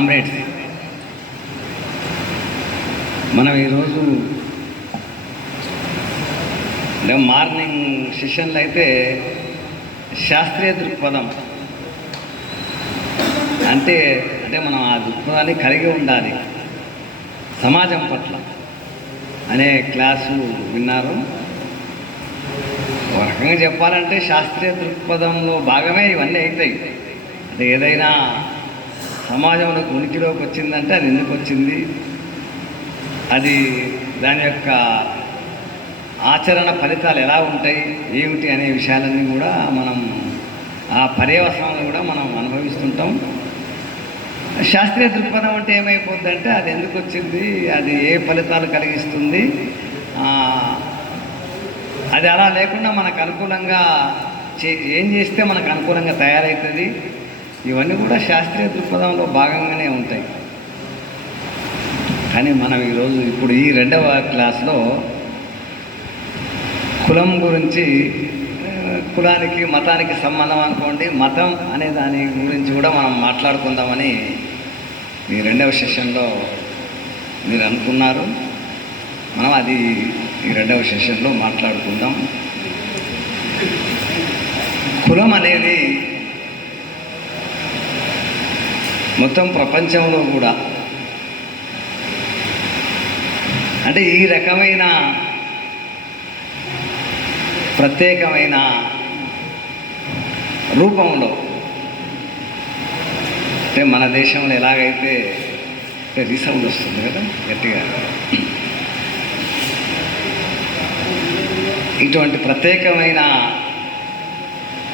Comrades, మనం ఈరోజు morning సెషన్లో అయితే శాస్త్రీయ దృక్పథం అంటే మనం ఆ దృక్పథాన్ని కలిగి ఉండాలి సమాజం పట్ల అనే క్లాసు విన్నారు. ఒక రకంగా చెప్పాలంటే శాస్త్రీయ దృక్పథంలో భాగమే ఇవన్నీ అవుతాయి. అంటే ఏదైనా సమాజంలోకి ఉనికిలోకి వచ్చిందంటే అది ఎందుకు వచ్చింది, అది దాని యొక్క ఆచరణ ఫలితాలు ఎలా ఉంటాయి, ఏమిటి అనే విషయాలన్నీ కూడా మనం ఆ పర్యవసానాలు కూడా మనం అనుభవిస్తుంటాం. శాస్త్రీయ దృక్పథం అంటే ఏమైపోద్దంటే అది ఎందుకు వచ్చింది, అది ఏ ఫలితాలు కలిగిస్తుంది, అది అలా లేకుండా మనకు అనుకూలంగా ఏం చేస్తే మనకు అనుకూలంగా తయారవుతుంది, ఇవన్నీ కూడా శాస్త్రీయ దృక్పథంలో భాగంగానే ఉంటాయి. కానీ మనం ఈరోజు ఇప్పుడు ఈ 2వ క్లాస్లో కులం గురించి, కులానికి మతానికి సంబంధం అనుకోండి, మతం అనే దాని గురించి కూడా మనం మాట్లాడుకుందామని ఈ 2వ సెషన్లో మీరు అనుకున్నారు. మనం అది ఈ 2వ సెషన్లో మాట్లాడుకుందాం. కులం అనేది మొత్తం ప్రపంచంలో కూడా అంటే ఈ రకమైన ప్రత్యేకమైన రూపంలో అంటే మన దేశంలో ఎలాగైతే రీసౌండ్ వస్తుంది కదా గట్టిగా, ఇటువంటి ప్రత్యేకమైన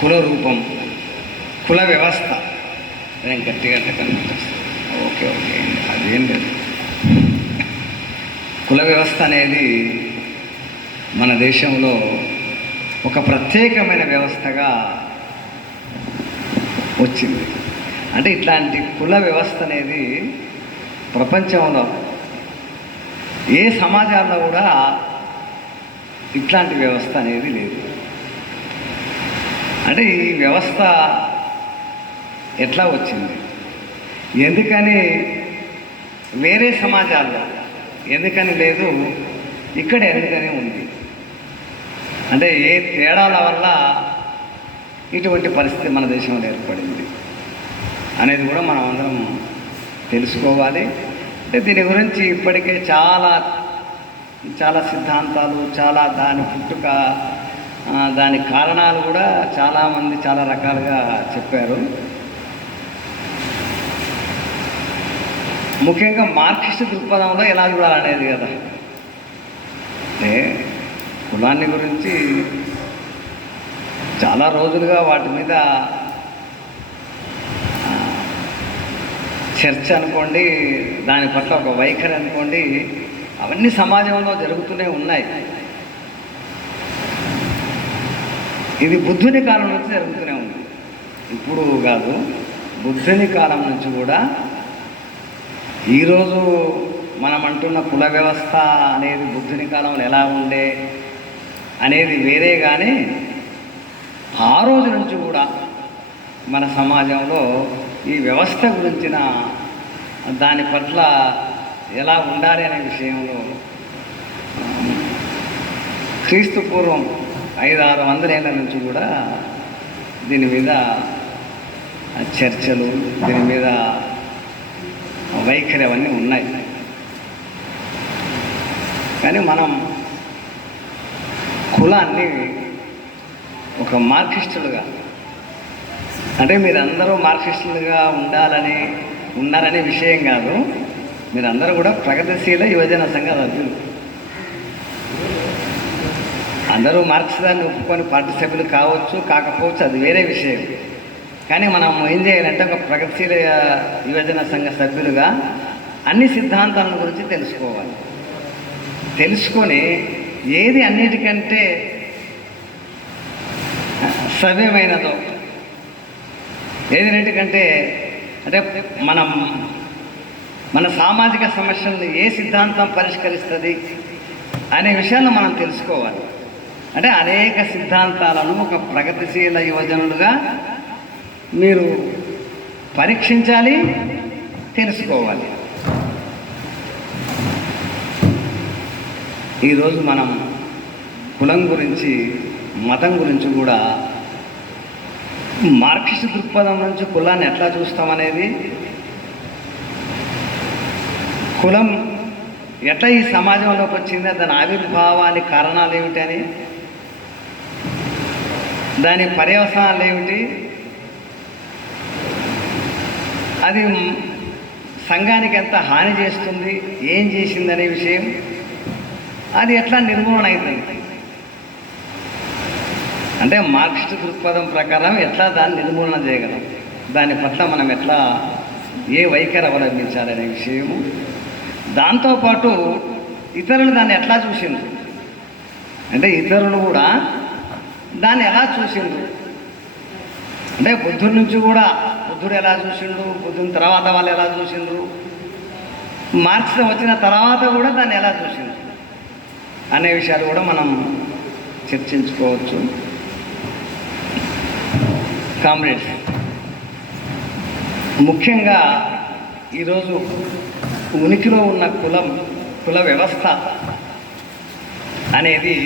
కుల రూపం, కుల వ్యవస్థ నేను గట్టిగా కనిపిస్తుంది. ఓకే అదేం లేదు. కుల వ్యవస్థ అనేది మన దేశంలో ఒక ప్రత్యేకమైన వ్యవస్థగా వచ్చింది. అంటే ఇట్లాంటి కుల వ్యవస్థ అనేది ప్రపంచంలో ఏ సమాజాల్లో కూడా ఇట్లాంటి వ్యవస్థ అనేది లేదు. అంటే ఈ వ్యవస్థ ఎట్లా వచ్చింది, ఎందుకని వేరే సమాజాల్లో ఎందుకని లేదు, ఇక్కడ ఎందుకని ఉంది, అంటే ఏ తేడాల వల్ల ఇటువంటి పరిస్థితి మన దేశంలో ఏర్పడింది అనేది కూడా మనం అందరం తెలుసుకోవాలి. అంటే దీని గురించి ఇప్పటికే చాలా సిద్ధాంతాలు, చాలా దాని పుట్టుక, దాని కారణాలు కూడా చాలామంది చాలా రకాలుగా చెప్పారు. ముఖ్యంగా మార్క్సిస్ట్ దృక్పథంలో ఎలా చూడాలనేది కదా. అంటే కులాన్ని గురించి చాలా రోజులుగా వాటి మీద చర్చ అనుకోండి, దాని పట్ల ఒక వైఖరి అనుకోండి, అవన్నీ సమాజంలో జరుగుతూనే ఉన్నాయి. ఇది బుద్ధుని కాలం నుంచి జరుగుతూనే ఉంది, ఇప్పుడు కాదు, బుద్ధుని కాలం నుంచి కూడా. ఈరోజు మనం అంటున్న కుల వ్యవస్థ అనేది బుద్ధుని కాలంలో ఎలా ఉండే అనేది వేరే, కానీ ఆ రోజు నుంచి కూడా మన సమాజంలో ఈ వ్యవస్థ గురించిన దాని పట్ల ఎలా ఉండాలి అనే విషయంలో క్రీస్తు పూర్వం 500-600 ఏళ్ళ నుంచి కూడా దీని మీద చర్చలు, దీని మీద వైఖరి అవన్నీ ఉన్నాయి. కానీ మనం కులాన్ని ఒక మార్క్సిస్టులుగా, అంటే మీరందరూ మార్క్సిస్టులుగా ఉన్నారనే విషయం కాదు, మీరందరూ కూడా ప్రగతిశీల యువజన సంఘ సభ్యులు. అందరూ మార్క్సిజాన్ని ఒప్పుకొని పార్టీ సభ్యులు కావచ్చు, కాకపోవచ్చు, అది వేరే విషయం. కానీ మనం ఏం చేయాలంటే ఒక ప్రగతిశీల యువజన సంఘ సభ్యులుగా అన్ని సిద్ధాంతాల గురించి తెలుసుకోవాలి. తెలుసుకొని ఏది అన్నిటికంటే సవ్యమైనదో, ఏది అన్నిటికంటే అంటే మన సామాజిక సమస్యలను ఏ సిద్ధాంతం పరిష్కరిస్తుంది అనే విషయాన్ని మనం తెలుసుకోవాలి. అంటే అనేక సిద్ధాంతాలను ఒక ప్రగతిశీల యువజనులుగా మీరు పరీక్షించాలి, తెలుసుకోవాలి. ఈరోజు మనం కులం గురించి, మతం గురించి కూడా మార్క్సిస్ట్ దృక్పథం నుంచి కులాన్ని ఎట్లా చూస్తామనేది, కులం ఎట్లా ఈ సమాజంలోకి వచ్చిందో, దాని ఆవిర్భావానికి కారణాలు ఏమిటని, దాని పర్యవసానాలు ఏమిటి, అది సంఘానికి ఎంత హాని చేస్తుంది, ఏం చేసిందనే విషయం, అది ఎట్లా నిర్మూలన అవుతుంది అంటే మార్క్సిస్ట్ దృక్పథం ప్రకారం ఎట్లా దాన్ని నిర్మూలన చేయగలం, దాని పట్ల మనం ఎట్లా ఏ వైఖరి అవలంబించాలనే విషయము, దాంతోపాటు ఇతరులు దాన్ని ఎట్లా చూసిండ్రు అంటే ఇతరులు కూడా దాన్ని ఎలా చూసిండ్రు అంటే బుద్ధుడి నుంచి కూడా బుద్ధుడు ఎలా చూసిండు, బుద్ధుని తర్వాత వాళ్ళు ఎలా చూసిండ్రు, మార్క్స్ వచ్చిన తర్వాత కూడా దాన్ని ఎలా చూసిండ్రు అనే విషయాలు కూడా మనం చర్చించుకోవచ్చు. కామ్రేడ్స్, ముఖ్యంగా ఈరోజు ఉనికిలో ఉన్న కుల వ్యవస్థ అనేది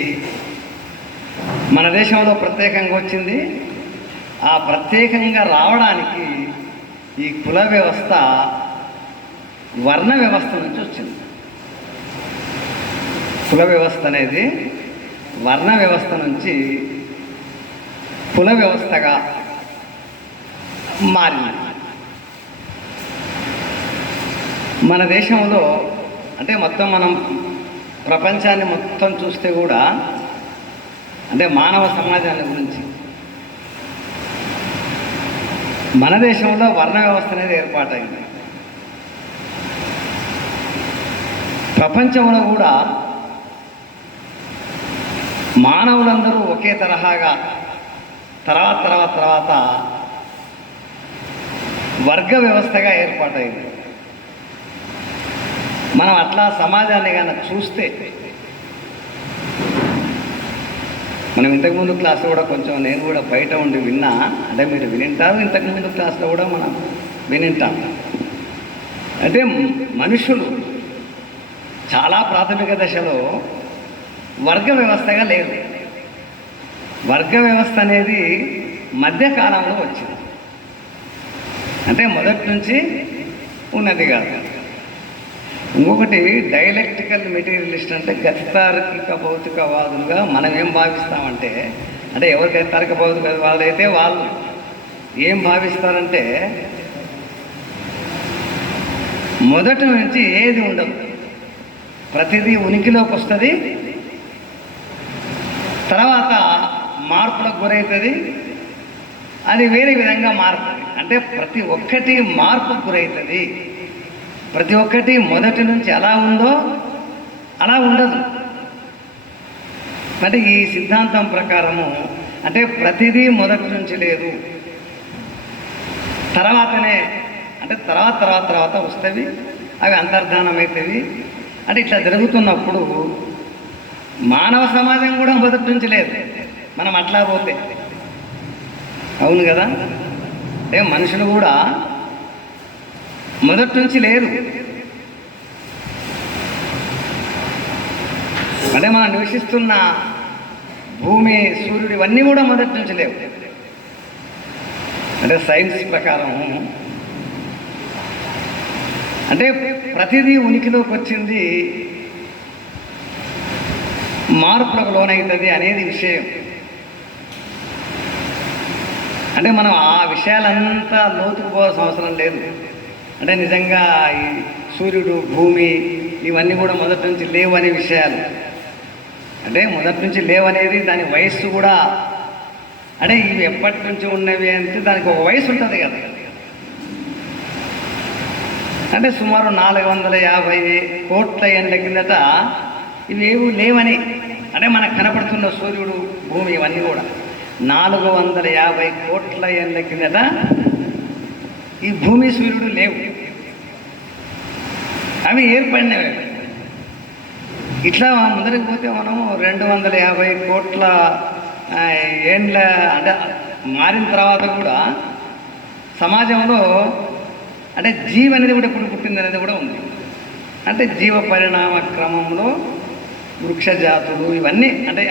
మన దేశంలో ప్రత్యేకంగా వచ్చింది. ఆ ప్రత్యేకంగా రావడానికి ఈ కుల వ్యవస్థ వర్ణ వ్యవస్థ నుంచి వచ్చింది. కుల వ్యవస్థ అనేది వర్ణ వ్యవస్థ నుంచి కుల వ్యవస్థగా మారింది. మన దేశంలో అంటే మొత్తం మనం ప్రపంచాన్ని మొత్తం చూస్తే కూడా అంటే మానవ సమాజాన్ని గురించి మన దేశంలో వర్ణ వ్యవస్థ అనేది ఏర్పాటైంది. ప్రపంచంలో కూడా మానవులందరూ ఒకే తరహాగా తర్వాత వర్గ వ్యవస్థగా ఏర్పాటైంది. మనం అట్లా సమాజాన్ని కనుక చూస్తే, మనం ఇంతకుముందు క్లాస్లో కూడా కొంచెం నేను కూడా బయట ఉండి విన్నా, అంటే మీరు వినింటారు, ఇంతకుముందు క్లాస్లో కూడా మనం వినింటాం. అంటే మనుషులు చాలా ప్రాథమిక దశలో వర్గ వ్యవస్థగా లేదు. వర్గ వ్యవస్థ అనేది మధ్యకాలంలో వచ్చింది, అంటే మొదటి నుంచి ఉన్నది కాదు. ఇంకొకటి డైలెక్టికల్ మెటీరియలిస్ట్ అంటే గతితార్కిక భౌతికవాదులుగా మనం ఏం భావిస్తామంటే, అంటే ఎవరు గతితార్కిక భౌతికవాదులు అయితే వాళ్ళు ఏం భావిస్తారంటే మొదటి నుంచి ఏది ఉండదు, ప్రతిదీ ఉనికిలోకి వస్తుంది, తర్వాత మార్పులకు గురవుతుంది, అది వేరే విధంగా మారుతుంది. అంటే ప్రతి ఒక్కటి మార్పుకు గురవుతుంది, ప్రతి ఒక్కటి మొదటి నుంచి ఎలా ఉందో అలా ఉండదు. అంటే ఈ సిద్ధాంతం ప్రకారము అంటే ప్రతిదీ మొదటి నుంచి లేదు, తర్వాతనే అంటే తర్వాత వస్తుంది, అవి అంతర్ధానం అవుతుంది. అంటే ఇట్లా జరుగుతున్నప్పుడు మానవ సమాజం కూడా మొదటి నుంచి లేదు. మనం అట్లా పోతే అవును కదా, అంటే మనుషులు కూడా మొదటి నుంచి లేరు. అంటే మనం నివసిస్తున్న భూమి, సూర్యుడు ఇవన్నీ కూడా మొదటి నుంచి లేవు. అంటే సైన్స్ ప్రకారం అంటే ప్రతిదీ ఉనికిలోకి వచ్చింది, మార్పులకు లోనవుతుంది అనేది విషయం. అంటే మనం ఆ విషయాలంతా లోతుకుపోవాల్సిన అవసరం లేదు. అంటే నిజంగా ఈ సూర్యుడు, భూమి ఇవన్నీ కూడా మొదటి నుంచి లేవు అనే విషయాలు. అంటే మొదటి నుంచి లేవనేది దాని వయస్సు కూడా, అంటే ఇవి ఎప్పటి నుంచి ఉన్నవి అంటే దానికి ఒక వయసు ఉంటుంది కదా. అంటే సుమారు 450 కోట్ల ఏళ్ళ కిందట ఇవేవి లేవని, అంటే మనకు కనపడుతున్న సూర్యుడు, భూమి ఇవన్నీ కూడా 450 కోట్ల ఏళ్ళ కిందట ఈ భూమి, సూర్యుడు లేవు, అవి ఏర్పడినవి. ఇట్లా ముందరికి పోతే మనం 250 కోట్ల ఏండ్ల అంటే మారిన తర్వాత కూడా సమాజంలో అంటే జీవ అనేది కూడా ఎప్పుడు పుట్టింది అనేది కూడా ఉంది. అంటే జీవ పరిణామ క్రమంలో వృక్ష జాతులు ఇవన్నీ అంటే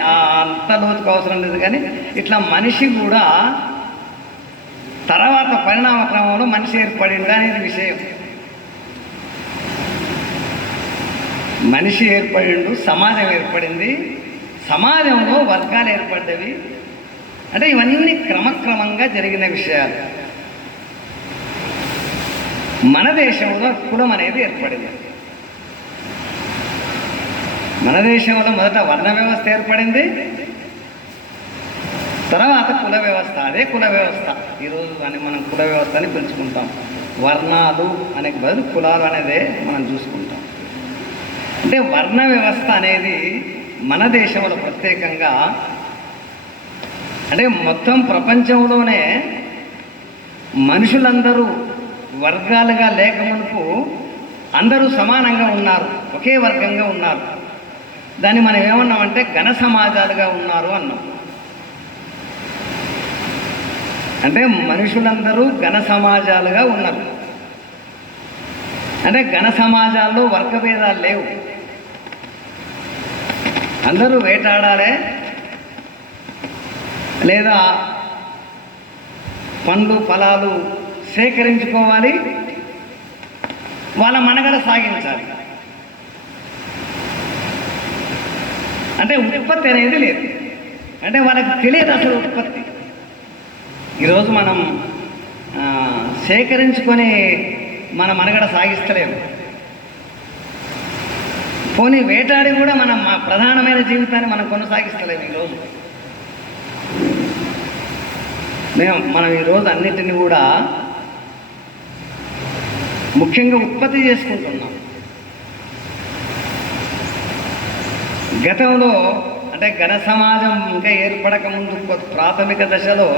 అంత లోతుకు అవసరం లేదు, కానీ ఇట్లా మనిషి కూడా తర్వాత పరిణామ క్రమంలో మనిషి ఏర్పడింది అనేది విషయం. మనిషి ఏర్పడిండు, సమాజం ఏర్పడింది, సమాజంలో వర్గాలు ఏర్పడ్డవి. అంటే ఇవన్నీ క్రమక్రమంగా జరిగిన విషయాలు. మన దేశంలో కులం అనేది ఏర్పడింది. మన దేశంలో మొదట వర్ణ వ్యవస్థ ఏర్పడింది, తర్వాత కుల వ్యవస్థ. అదే కుల వ్యవస్థ ఈరోజు అని మనం కుల వ్యవస్థ అని పిలుచుకుంటాం. వర్ణాలు అనే బదులు కులాలు అనేదే మనం చూసుకుంటాం. అంటే వర్ణ వ్యవస్థ అనేది మన దేశంలో ప్రత్యేకంగా, అంటే మొత్తం ప్రపంచంలోనే మనుషులందరూ వర్గాలుగా లేకమునుపు అందరూ సమానంగా ఉన్నారు, ఒకే వర్గంగా ఉన్నారు. దాన్ని మనం ఏమన్నామంటే ఘన సమాజాలుగా ఉన్నారు అన్నాం. అంటే మనుషులందరూ ఘన సమాజాలుగా ఉన్నారు. అంటే ఘన సమాజాల్లో వర్గభేదాలు లేవు. అందరూ వేటాడాలే, లేదా పండ్లు ఫలాలు సేకరించుకోవాలి, వాళ్ళ మనుగడ సాగించాలి. అంటే ఉత్పత్తి అనేది లేదు. అంటే వాళ్ళకి తెలియదు అసలు ఉత్పత్తి. ఈరోజు మనం సేకరించుకొని మన మనుగడ సాగిస్తలేము. పోనీ వేటాడి కూడా మనం మా ప్రధానమైన జీవితాన్ని మనం కొనసాగిస్తలేము ఈరోజు. మనం ఈరోజు అన్నిటిని కూడా ముఖ్యంగా ఉత్పత్తి చేసుకుంటున్నాం. గతంలో అంటే ఘన సమాజం ఇంకా ఏర్పడక ముందు ప్రాథమిక దశలో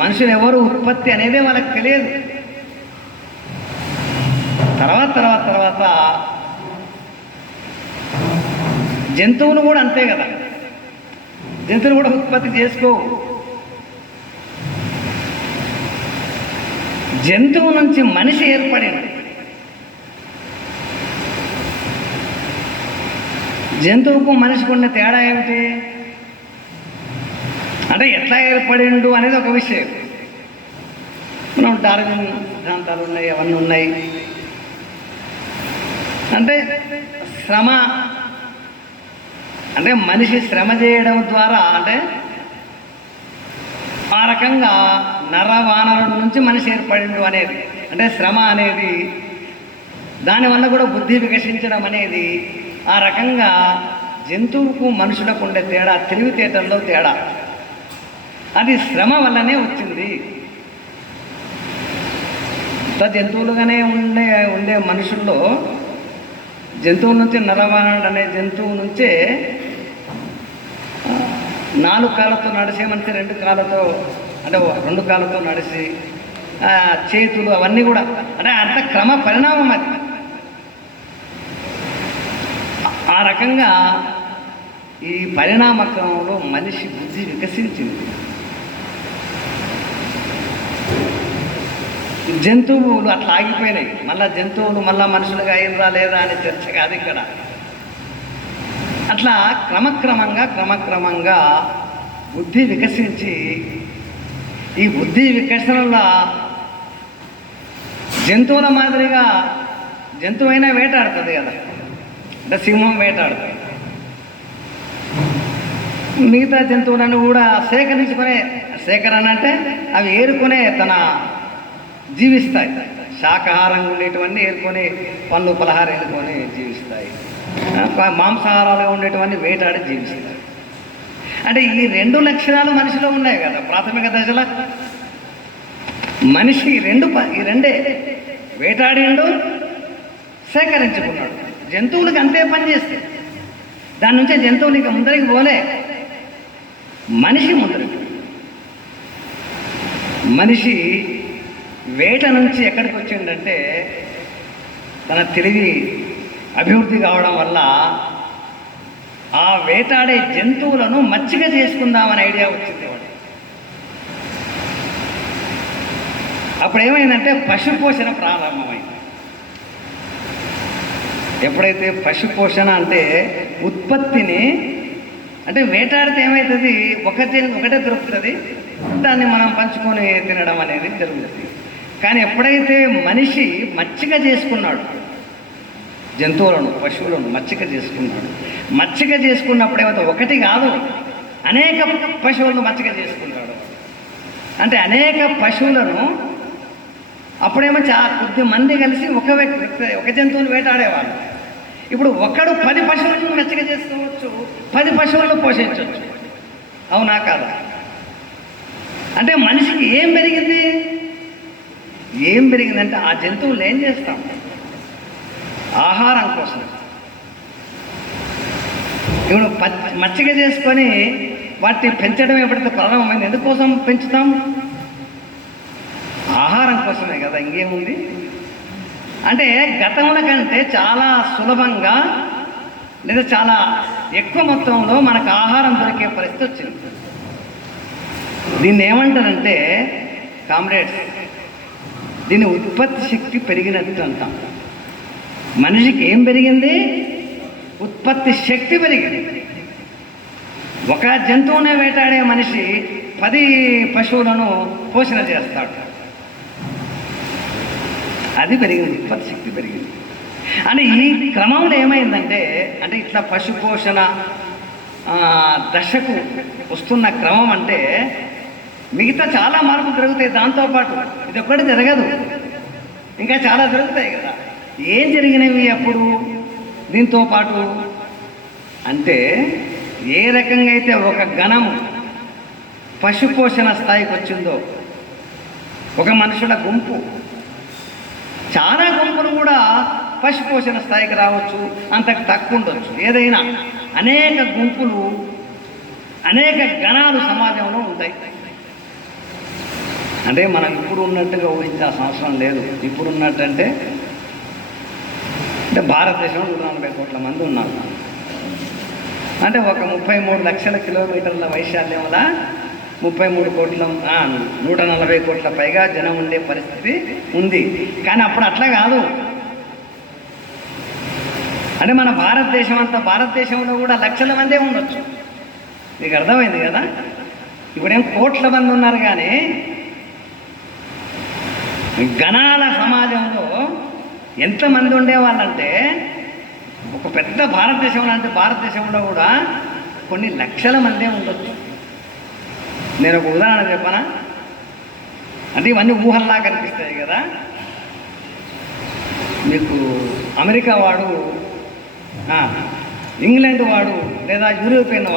మనుషులు ఎవరు ఉత్పత్తి అనేదే వాళ్ళకి తెలియదు. తర్వాత జంతువులు కూడా అంతే కదా, జంతువులు కూడా ఉత్పత్తి చేసుకోవు. జంతువు నుంచి మనిషి ఏర్పడింది. జంతువుకు మనిషికి ఉన్న తేడా ఏమిటి అంటే ఎట్లా ఏర్పడిండు అనేది ఒక విషయం. మనం డార్విన్ సిద్ధాంతాలు ఉన్నాయి, అవన్నీ ఉన్నాయి. అంటే శ్రమ, అంటే మనిషి శ్రమ చేయడం ద్వారా అంటే ఆ రకంగా నరవానరుల నుంచి మనిషి ఏర్పడిండు అనేది. అంటే శ్రమ అనేది దానివల్ల కూడా బుద్ధి వికసించడం అనేది ఆ రకంగా జంతువుకు మనుషులకు ఉండే తేడా, తెలివితేటల్లో తేడా, అది శ్రమ వల్లనే వచ్చింది. జంతువులుగానే ఉండే మనుషుల్లో జంతువుల నుంచి నరవానరుడు అనే జంతువు నుంచే 4 కాళ్ళతో నడిచే మనిషి 2 కాళ్ళతో, అంటే 2 కాళ్ళతో నడిచి చేతులు అవన్నీ కూడా అంటే అంత క్రమ పరిణామం అది. ఆ రకంగా ఈ పరిణామ క్రమంలో మనిషి బుద్ధి వికసించింది. జంతువులు అట్లా ఆగిపోయినాయి. మళ్ళా జంతువులు మళ్ళా మనుషులుగా అయినరా లేదా అనే చర్చ కాదు ఇక్కడ. అట్లా క్రమక్రమంగా బుద్ధి వికసించి, ఈ బుద్ధి వికసనలో జంతువుల మాదిరిగా జంతువైనా వేటాడుతుంది కదా, అంటే సింహం వేటాడుతుంది. మిగతా జంతువులను కూడా సేకరణ అంటే అవి ఏరుకునే జీవిస్తాయి. శాకాహారంగా ఉండేటివన్నీ ఏరుకొని పండ్లు పలహారం ఏరుకొని జీవిస్తాయి. మాంసాహారాలుగా ఉండేటివన్నీ వేటాడి జీవిస్తాయి. అంటే ఈ 2 లక్షణాలు మనిషిలో ఉన్నాయి కదా ప్రాథమిక దశలో. మనిషి ఈ రెండే వేటాడిండు, సేకరించుకున్నాడు. జంతువులకి అంతే పని చేస్తాయి. దాని నుంచే జంతువులు ఇక ముందరికి పోలే, మనిషి ముందరికి. మనిషి వేట నుంచి ఎక్కడికి వచ్చిందంటే తన తెలివి అభివృద్ధి కావడం వల్ల ఆ వేటాడే జంతువులను మచ్చిక చేసుకుందామని ఐడియా వచ్చింది వాడు. అప్పుడు ఏమైందంటే పశు పోషణ ప్రారంభమైంది. ఎప్పుడైతే పశు పోషణ అంటే ఉత్పత్తిని, అంటే వేటాడితే ఏమవుతుంది, ఒకటే దొరుకుతుంది, దాన్ని మనం పంచుకొని తినడం అనేది జరుగుతుంది. కానీ ఎప్పుడైతే మనిషి మచ్చిక చేసుకున్నాడు, జంతువులను పశువులను మచ్చిక చేసుకున్నాడు, మచ్చిక చేసుకున్నప్పుడు ఏమైతే ఒకటి కాదు అనేక పశువులను మచ్చిక చేసుకుంటాడు. అంటే అనేక పశువులను అప్పుడేమో కొద్ది మంది కలిసి ఒక జంతువుని వేటాడేవాళ్ళు. ఇప్పుడు ఒకడు 10 పశువులను మచ్చిక చేసుకోవచ్చు, 10 పశువులను పోషించవచ్చు. అవునా కాదా? అంటే మనిషికి ఏం పెరిగిందంటే ఆ జంతువులు ఏం చేస్తాం, ఆహారం కోసం. ఇప్పుడు మచ్చిక చేసుకొని వాటిని పెంచడం ఎప్పుడైతే ప్రారంభమైంది, ఎందుకోసం పెంచుతాం? ఆహారం కోసమే కదా, ఇంకేముంది. అంటే గతంలో కంటే చాలా సులభంగా లేదా చాలా ఎక్కువ మొత్తంలో మనకు ఆహారం దొరికే పరిస్థితి వచ్చింది. దీన్ని ఏమంటారంటే కామ్రేడ్స్, దీన్ని ఉత్పత్తి శక్తి పెరిగినట్టు అంటాం. మనిషికి ఏం పెరిగింది? ఉత్పత్తి శక్తి పెరిగింది. ఒక జంతువునే వేటాడే మనిషి 10 పశువులను పోషణ చేస్తాడు. అది పెరిగింది, ఉత్పత్తి శక్తి పెరిగింది. అంటే ఈ క్రమంలో ఏమైందంటే, అంటే ఇట్లా పశు పోషణ దశకు వస్తున్న క్రమం అంటే మిగతా చాలా మార్పులు జరుగుతాయి. దాంతోపాటు ఇది ఒక్కటి జరగదు, ఇంకా చాలా జరుగుతాయి కదా. ఏం జరిగినవి అప్పుడు దీంతో పాటు అంటే, ఏ రకంగా అయితే ఒక గణము పశు పోషణ స్థాయికి వచ్చిందో, ఒక మనుషుల గుంపు, చాలా గుంపులు కూడా పశు పోషణ స్థాయికి రావచ్చు, అంతకు తక్కువ ఉండొచ్చు. ఏదైనా అనేక గుంపులు, అనేక గణాలు సమాజంలో ఉంటాయి. అంటే మనం ఇప్పుడు ఉన్నట్టుగా ఊహించాల్సిన అవసరం లేదు. ఇప్పుడు ఉన్నట్టంటే భారతదేశంలో 140 కోట్ల మంది ఉన్నారు. అంటే ఒక 33 లక్షల కిలోమీటర్ల వైశాల్యం వల్ల 33 కోట్ల 140 కోట్ల పైగా జనం ఉండే పరిస్థితి ఉంది. కానీ అప్పుడు అట్లా కాదు. అంటే మన భారతదేశంలో కూడా లక్షల మందే ఉండొచ్చు. మీకు అర్థమైంది కదా. ఇప్పుడేం కోట్ల మంది ఉన్నారు, కానీ గణాల సమాజంలో ఎంతమంది ఉండేవాళ్ళంటే, ఒక పెద్ద భారతదేశంలో కూడా కొన్ని లక్షల మందే ఉండొచ్చు. నేను ఒక ఉదాహరణ చెప్పనా? అంటే ఇవన్నీ ఊహల్లా కనిపిస్తాయి కదా. మీకు అమెరికా వాడు, ఇంగ్లాండ్ వాడు, లేదా యూరోపియన్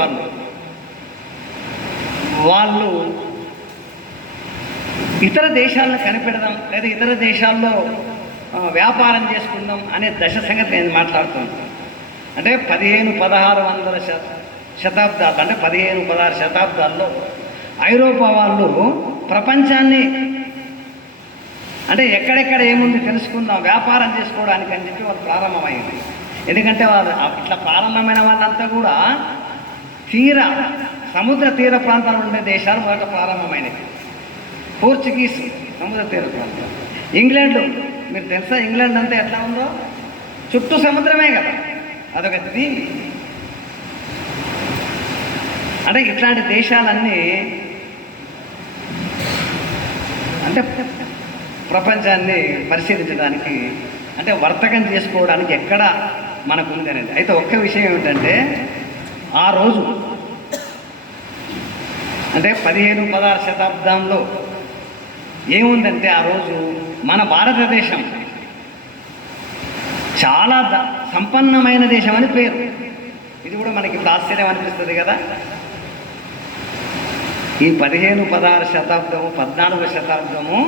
వాళ్ళు ఇతర దేశాలను కనిపెడదాం, లేదా ఇతర దేశాల్లో వ్యాపారం చేసుకుందాం అనే దశ సంగతి నేను మాట్లాడుతున్నాను. అంటే 1500-1600 శతాబ్దాలు, అంటే 15-16 శతాబ్దాల్లో ఐరోపా వాళ్ళు ప్రపంచాన్ని, అంటే ఎక్కడెక్కడ ఏముంది తెలుసుకుందాం, వ్యాపారం చేసుకోవడానికి అని చెప్పి వాళ్ళు ప్రారంభమైంది. ఎందుకంటే వాళ్ళు ఇట్లా ప్రారంభమైన వాళ్ళంతా కూడా సముద్ర తీర ప్రాంతాలు ఉండే దేశాలు మొదట ప్రారంభమైనవి. పోర్చుగీస్ సముద్ర తీర ప్రాంతాలు. ఇంగ్లాండ్, మీరు తెలుసా ఇంగ్లాండ్ అంతా ఎట్లా ఉందో? చుట్టూ సముద్రమే కదా, అదొక దీని. అంటే ఇట్లాంటి దేశాలన్నీ అంటే ప్రపంచాన్ని పరిశీలించడానికి, అంటే వర్తకం చేసుకోవడానికి ఎక్కడ మనకు ఉంది అనేది. అయితే ఒక్క విషయం ఏమిటంటే, ఆ రోజు అంటే 15-16 శతాబ్దంలో ఏముందంటే, ఆ రోజు మన భారతదేశం చాలా సంపన్నమైన దేశం అని పేరు. ఇది కూడా మనకి ఇప్పుడు ఆశ్చర్యం అనిపిస్తుంది కదా. ఈ 15-16 శతాబ్దము, 14వ శతాబ్దము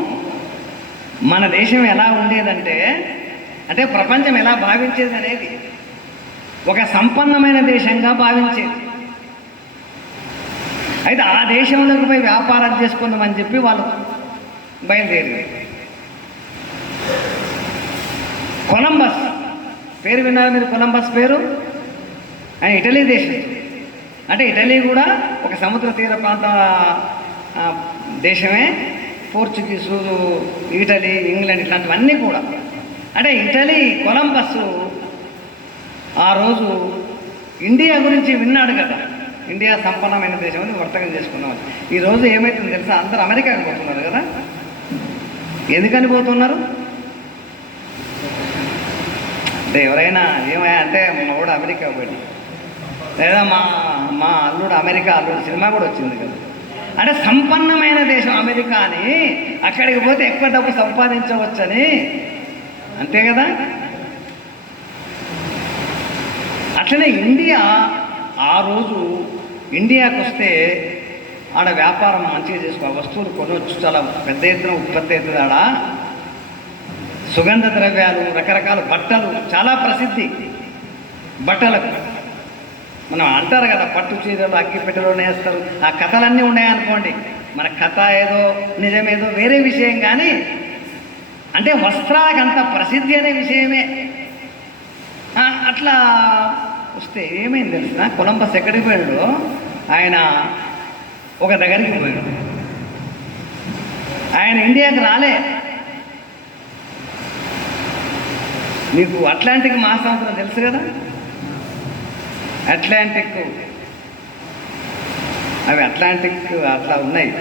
మన దేశం ఎలా ఉండేదంటే, అంటే ప్రపంచం ఎలా భావించేది అనేది ఒక సంపన్నమైన దేశంగా భావించేది. అయితే ఆ దేశంలోకి పోయి వ్యాపారం చేసుకుందామని చెప్పి వాళ్ళు బయలుదేరి, కొలంబస్ పేరు విన్నారు మీరు? కొలంబస్ పేరు ఆయన ఇటలీ దేశం. అంటే ఇటలీ కూడా ఒక సముద్ర తీర ప్రాంత దేశమే. పోర్చుగీసు, ఇటలీ, ఇంగ్లాండ్ ఇట్లాంటివన్నీ కూడా. అంటే ఇటలీ కొలంబస్ ఆ రోజు ఇండియా గురించి విన్నాడు కదా, ఇండియా సంపన్నమైన దేశం అని వర్తకం చేసుకున్నాం. ఈరోజు ఏమవుతుందో తెలుసా, అందరూ అమెరికాకి పోతున్నారు కదా. ఎందుకని పోతున్నారు అంటే ఎవరైనా ఏమయ్యా అంటే మా వాడు అమెరికా పోయాడు, లేదా మా అల్లుడు అమెరికా అల్లుడు సినిమా కూడా వచ్చింది కదా. అంటే సంపన్నమైన దేశం అమెరికా అని, అక్కడికి పోతే ఎక్కువ డబ్బు సంపాదించవచ్చని, అంతే కదా. అట్లనే ఇండియా ఆ రోజు ఇండియాకు వస్తే ఆడ వ్యాపారం మంచిగా చేసుకో, వస్తువులు కొనవచ్చు, చాలా పెద్ద ఎత్తున ఉత్పత్తి అవుతుంది ఆడ. సుగంధ ద్రవ్యాలు, రకరకాల బట్టలు చాలా ప్రసిద్ధి. బట్టలకు మనం అంటారు కదా, పట్టు చీరలు అగ్గిపెట్టెలో నేస్తారు, ఆ కథలన్నీ ఉన్నాయనుకోండి. మన కథ ఏదో నిజమేదో వేరే విషయం, కానీ అంటే వస్త్రాలకు అంత ప్రసిద్ధి అనే విషయమే. అట్లా వస్తే ఏమైంది తెలిసిన, కొలంబస్ ఎక్కడికి పోయాడు, ఆయన ఒక దగ్గరికి పోయాడు. ఆయన ఇండియాకి రాలే. మీకు అట్లాంటిక్ మహాసముద్రం తెలుసు కదా, అట్లాంటిక్, అవి అట్లాంటిక్ అట్లా ఉన్నాయి.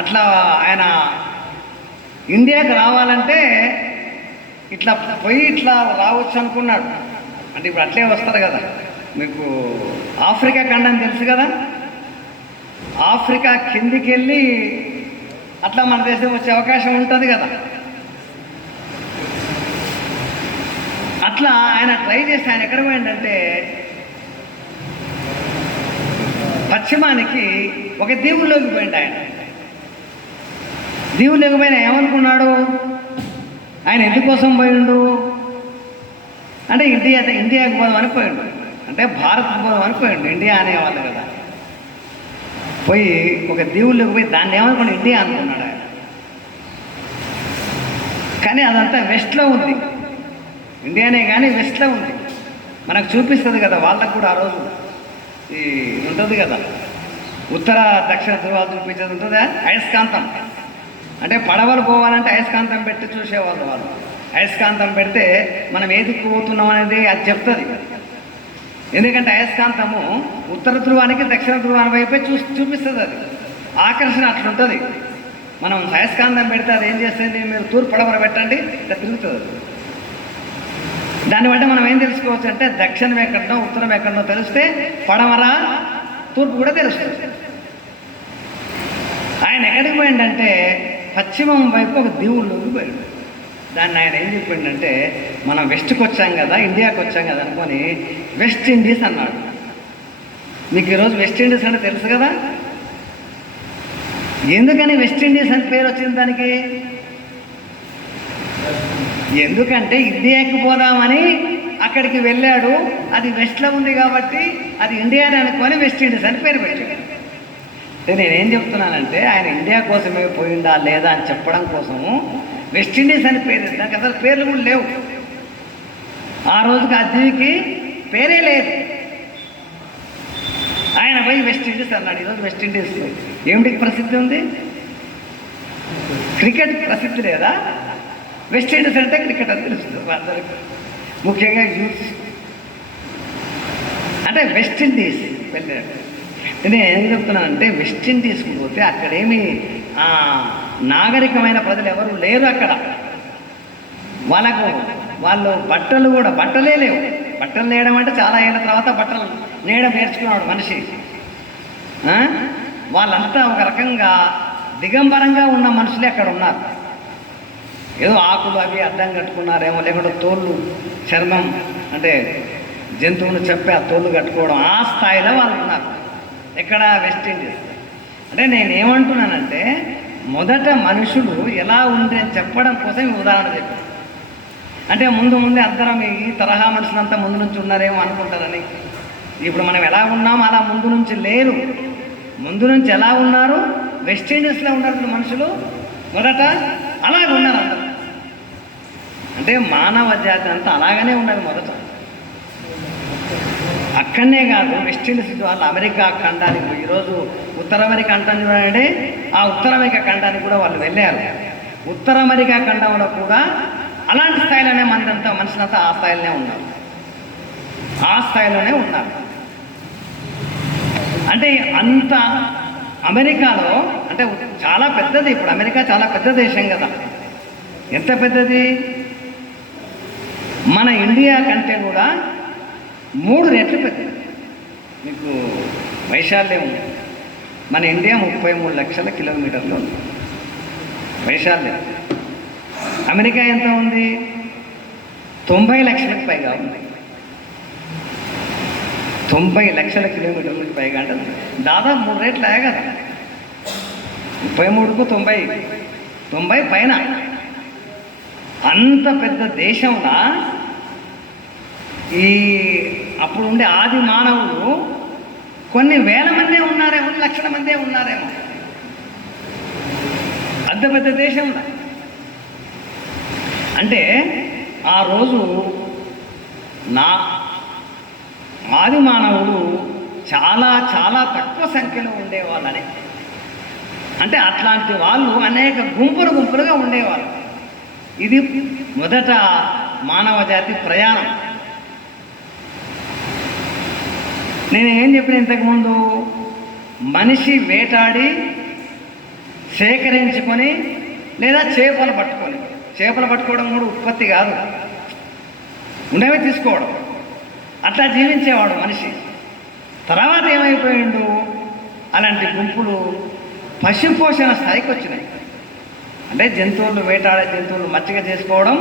అట్లా ఆయన ఇండియాకి రావాలంటే ఇట్లా పోయి ఇట్లా రావచ్చు అనుకున్నాడు. అంటే ఇప్పుడు అట్లే వస్తారు కదా. మీకు ఆఫ్రికా ఖండం తెలుసు కదా, ఆఫ్రికా కిందికి వెళ్ళి అట్లా మన దేశం వచ్చే అవకాశం ఉంటుంది కదా. అట్లా ఆయన ట్రై చేసి ఆయన ఎక్కడ పోయిందంటే పశ్చిమానికి ఒక దీవుల్లోకి పోయిండు. ఆయన దీవుల్లోకి పోయిన ఏమనుకున్నాడు, ఆయన ఎందుకోసం పోయిండు అంటే ఇండియాకి పోదాం అనిపోయిండు, అంటే భారత్కి పోదాం అనిపోయిండు. ఇండియా అనేవాళ్ళు కదా. పోయి ఒక దీవుల్లోకి పోయి దాన్ని ఏమనుకున్నాడు, ఇండియా అనుకున్నాడు ఆయన. కానీ అదంతా వెస్ట్లో ఉంది, ఇండియానే కానీ వెస్ట్లో ఉంది. మనకు చూపిస్తుంది కదా, వాళ్ళకు కూడా ఆ రోజు ఈ ఉంటుంది కదా, ఉత్తర దక్షిణ ధృవాలు చూపించేది ఉంటుంది. అయస్కాంతం అంటే పడవలు పోవాలంటే అయస్కాంతం పెట్టి చూసేవాళ్ళు వాళ్ళు. అయస్కాంతం పెడితే మనం ఏది పోతున్నాం అనేది అది చెప్తుంది. ఎందుకంటే అయస్కాంతము ఉత్తర ధ్రువానికి దక్షిణ ధ్రువాన్ని వైపే చూపిస్తుంది. అది ఆకర్షణ అట్లుంటుంది. మనం అయస్కాంతం పెడితే అది ఏం చేస్తుంది, మీరు తూర్పు పడవర పెట్టండి ఇట్లా తిరుగుతుంది. దాన్ని బట్టి మనం ఏం తెలుసుకోవచ్చు అంటే దక్షిణం ఎక్కడనో ఉత్తరం ఎక్కడనో తెలిస్తే పడమర తూర్పు కూడా తెలుస్తుంది. ఆయన ఎక్కడికి పోయిందంటే పశ్చిమం వైపు ఒక దీవుల్లోకి పోయాడు. దాన్ని ఆయన ఏం చెప్పిండంటే మనం వెస్ట్కి వచ్చాం కదా, ఇండియాకి వచ్చాం కదా అనుకొని వెస్ట్ ఇండీస్ అన్నాడు. మీకు ఈరోజు వెస్ట్ ఇండీస్ అంటే తెలుసు కదా. ఎందుకని వెస్ట్ ఇండీస్ అని పేరు వచ్చింది దానికి, ఎందుకంటే ఇండియాకి పోదామని అక్కడికి వెళ్ళాడు, అది వెస్ట్లో ఉంది కాబట్టి అది ఇండియాని అనుకొని వెస్ట్ ఇండీస్ అని పేరు పెట్టాడు. నేనేం చెప్తున్నానంటే ఆయన ఇండియా కోసమే పోయిందా లేదా అని చెప్పడం కోసము వెస్ట్ ఇండీస్ అని పేరు. దానికి అసలు పేర్లు కూడా లేవు. ఆ రోజుకి ఆ దీవికి పేరే లేదు. ఆయన పోయి వెస్ట్ ఇండీస్ అన్నాడు. ఈరోజు వెస్ట్ ఇండీస్ ఏమిటికి ప్రసిద్ధి ఉంది, క్రికెట్ ప్రసిద్ధి లేదా. వెస్ట్ ఇండీస్ అంటే క్రికెట్ అని తెలుస్తుంది అందరికి, ముఖ్యంగా యూత్. అంటే వెస్ట్ ఇండీస్ వెళ్ళాడు. నేను ఏం చెప్తున్నానంటే వెస్ట్ ఇండీస్కి పోతే అక్కడేమి నాగరికమైన ప్రజలు ఎవరు లేరు అక్కడ. వాళ్ళు బట్టలు కూడా బట్టలే లేవు. బట్టలు నేయడం అంటే చాలా ఏళ్ళ తర్వాత బట్టలు నేయడం నేర్చుకున్నాడు మనిషి. వాళ్ళంతా ఒక రకంగా దిగంబరంగా ఉన్న మనుషులే అక్కడ ఉన్నారు. ఏదో ఆకులు అవి అడ్డం కట్టుకున్నారేమో, లేకుంటే తోళ్ళు చర్మం అంటే జంతువును చెప్పి ఆ తోళ్ళు కట్టుకోవడం, ఆ స్థాయిలో వాళ్ళు ఉన్నారు. ఎక్కడ వెస్ట్ ఇండీస్. అంటే నేనేమంటున్నానంటే మొదట మనుషులు ఎలా ఉంది అని చెప్పడం కోసం ఈ ఉదాహరణ చెప్పాను. అంటే ముందే అందరం ఈ తరహా మనుషులంతా ముందు నుంచి ఉన్నారేమో అనుకుంటారని. ఇప్పుడు మనం ఎలా ఉన్నామో అలా ముందు నుంచి లేరు. ముందు నుంచి ఎలా ఉన్నారు, వెస్ట్ ఇండీస్లో ఉన్నారు మనుషులు మొదట అలాగే ఉన్నారు అందరూ. అంటే మానవ జాతి అంతా అలాగనే ఉన్నది మొదట. అక్కడనే కాదు, వెస్టిండీస్ వాళ్ళు అమెరికా ఖండానికి ఈరోజు ఉత్తర అమెరికా అంటాను చూడండి, ఆ ఉత్తర అమెరికా ఖండానికి కూడా వాళ్ళు వెళ్ళారు. ఉత్తర అమెరికా ఖండంలో కూడా అలాంటి స్థాయిలోనే మనుషులంతా ఆ స్థాయిలోనే ఉన్నారు, ఆ స్థాయిలోనే ఉన్నారు. అంటే అంత అమెరికాలో అంటే చాలా పెద్దది, ఇప్పుడు అమెరికా చాలా పెద్ద దేశం కదా. ఎంత పెద్దది? మన ఇండియా కంటే కూడా 3 రెట్లు పెద్దది. మీకు వైశాల్యం ఉంది. మన ఇండియా 33 లక్షల కిలోమీటర్లు ఉంది వైశాల్యం. అమెరికా ఎంత ఉంది? 90 లక్షలకు పైగా ఉంది. 90 లక్షల కిలోమీటర్లకు పైగా అంటే దాదాపు 3 రెట్లు కదా. 33కు 90 పైన. అంత పెద్ద దేశంలో ఈ అప్పుడు ఉండే ఆది మానవులు కొన్ని వేల మందే ఉన్నారేమో, లక్షల మందే ఉన్నారేమో. అంత పెద్ద దేశంలో అంటే ఆ రోజు ఆది మానవులు చాలా చాలా తక్కువ సంఖ్యలో ఉండేవాళ్ళని. అంటే అట్లాంటి వాళ్ళు అనేక గుంపులుగా ఉండేవాళ్ళు. ఇది మొదట మానవ జాతి ప్రయాణం. నేను ఏం చెప్పిన ఇంతకుముందు, మనిషి వేటాడి సేకరించుకొని లేదా చేపలు పట్టుకోవడం కూడా ఉత్పత్తి కాదు, ఉండేవే తీసుకోవడం. అట్లా జీవించేవాడు మనిషి. తర్వాత ఏమైపోయిండు, అలాంటి గుంపులు పశుపోషణ స్థాయికి వచ్చినాయి. అంటే జంతువులు వేటాడే జంతువులు మచ్చిక చేసుకోవడం,